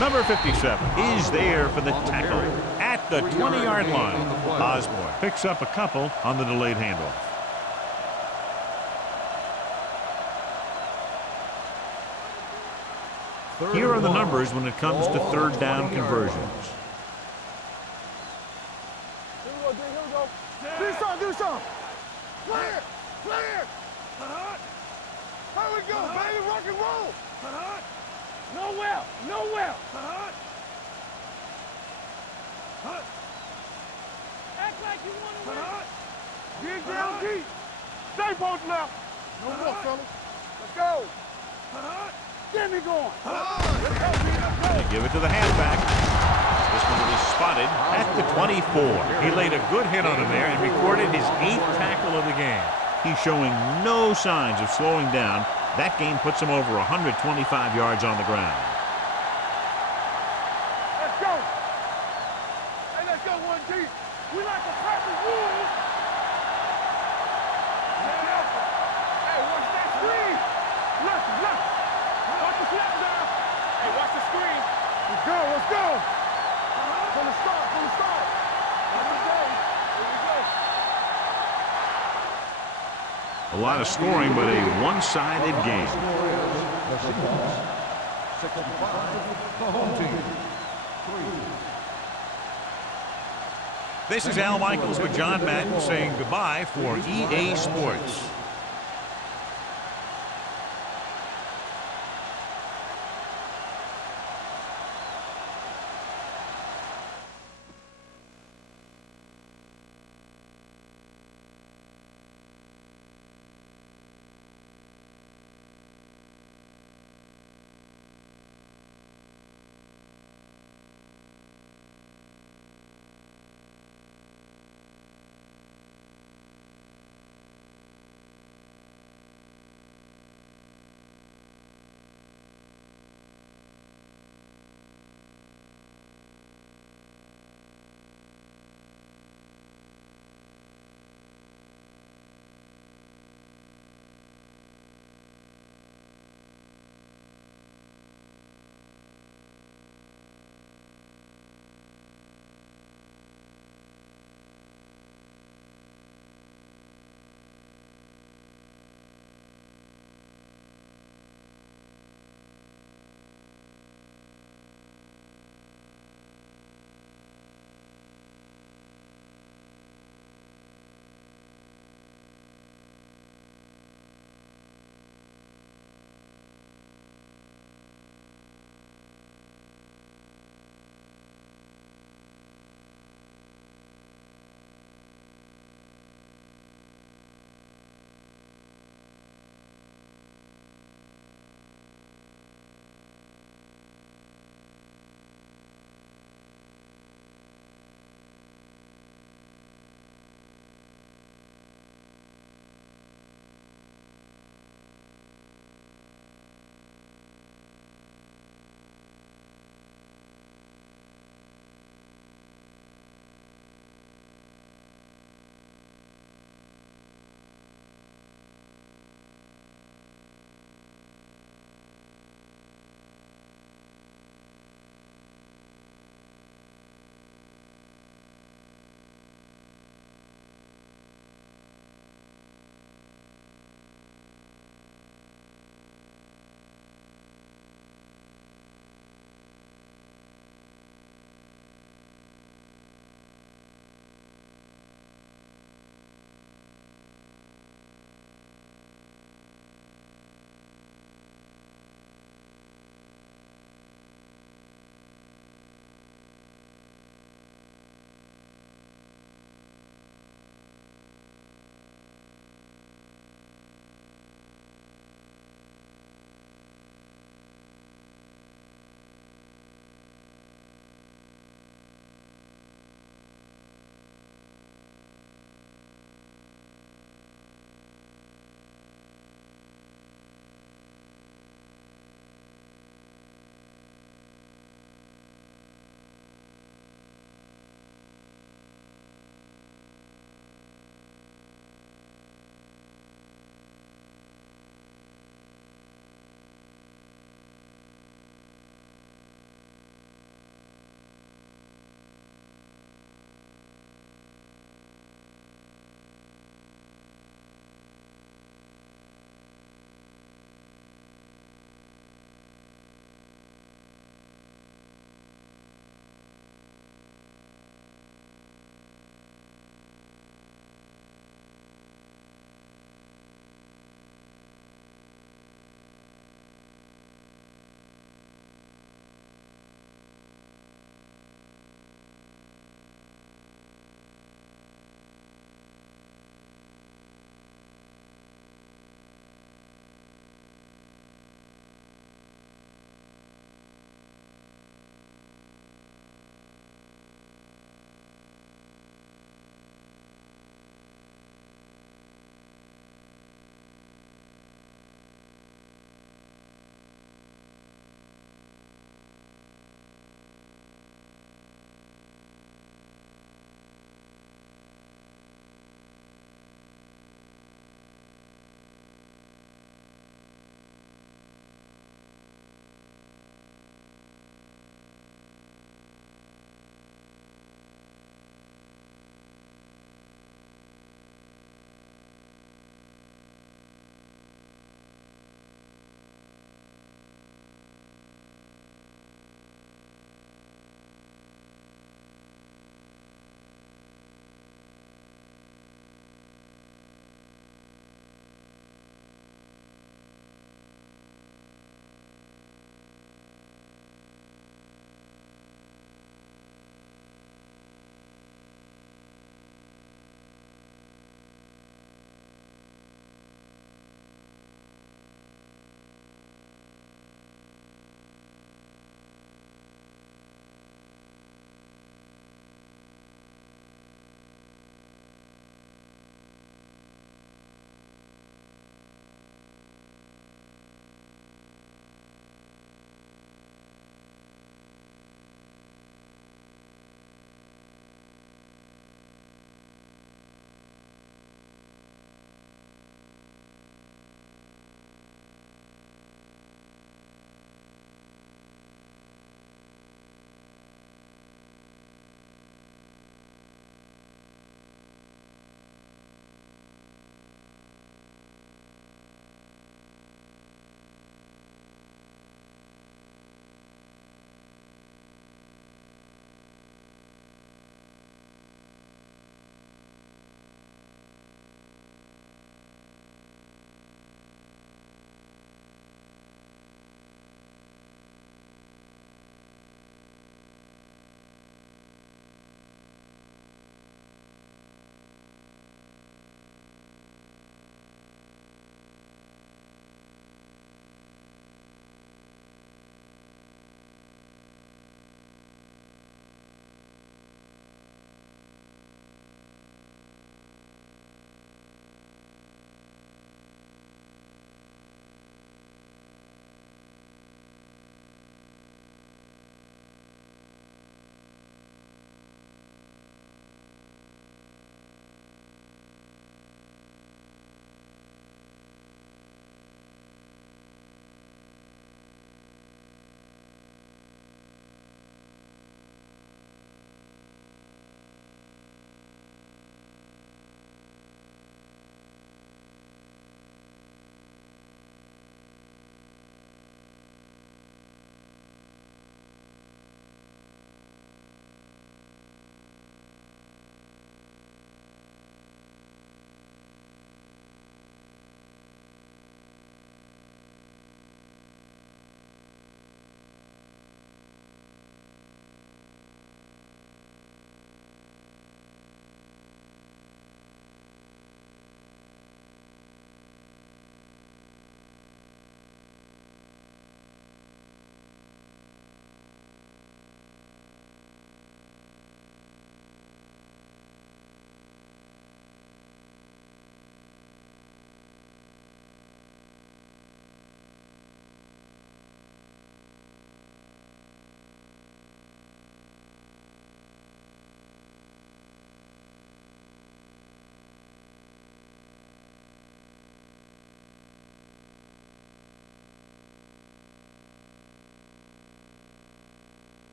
Number 57 is there for the tackle at the 20-yard line. Osborne picks up a couple on the delayed handoff. Here are the numbers when it comes to third down conversions. Here we go. Do something. Clear. Here we go, baby. Rock and roll. Nowhere. Act like you want to win. Dig down deep. Stay posted now. No more, fellas. Let's go. Get me going. They give it to the halfback. This one is spotted at the 24. He laid a good hit on him there and recorded his 8th tackle of the game. He's showing no signs of slowing down. That game puts him over 125 yards on the ground. Let's go. Hey, let's go one deep. We like a practice rules. Hey, watch that screen. Left. Watch the snap down. Hey, watch the screen. Let's go. From the start. Here we go. A lot of scoring, but a one-sided game. The Seahawks. 6 and 5. The home team. 3. This is Al Michaels with John Madden saying goodbye for EA Sports.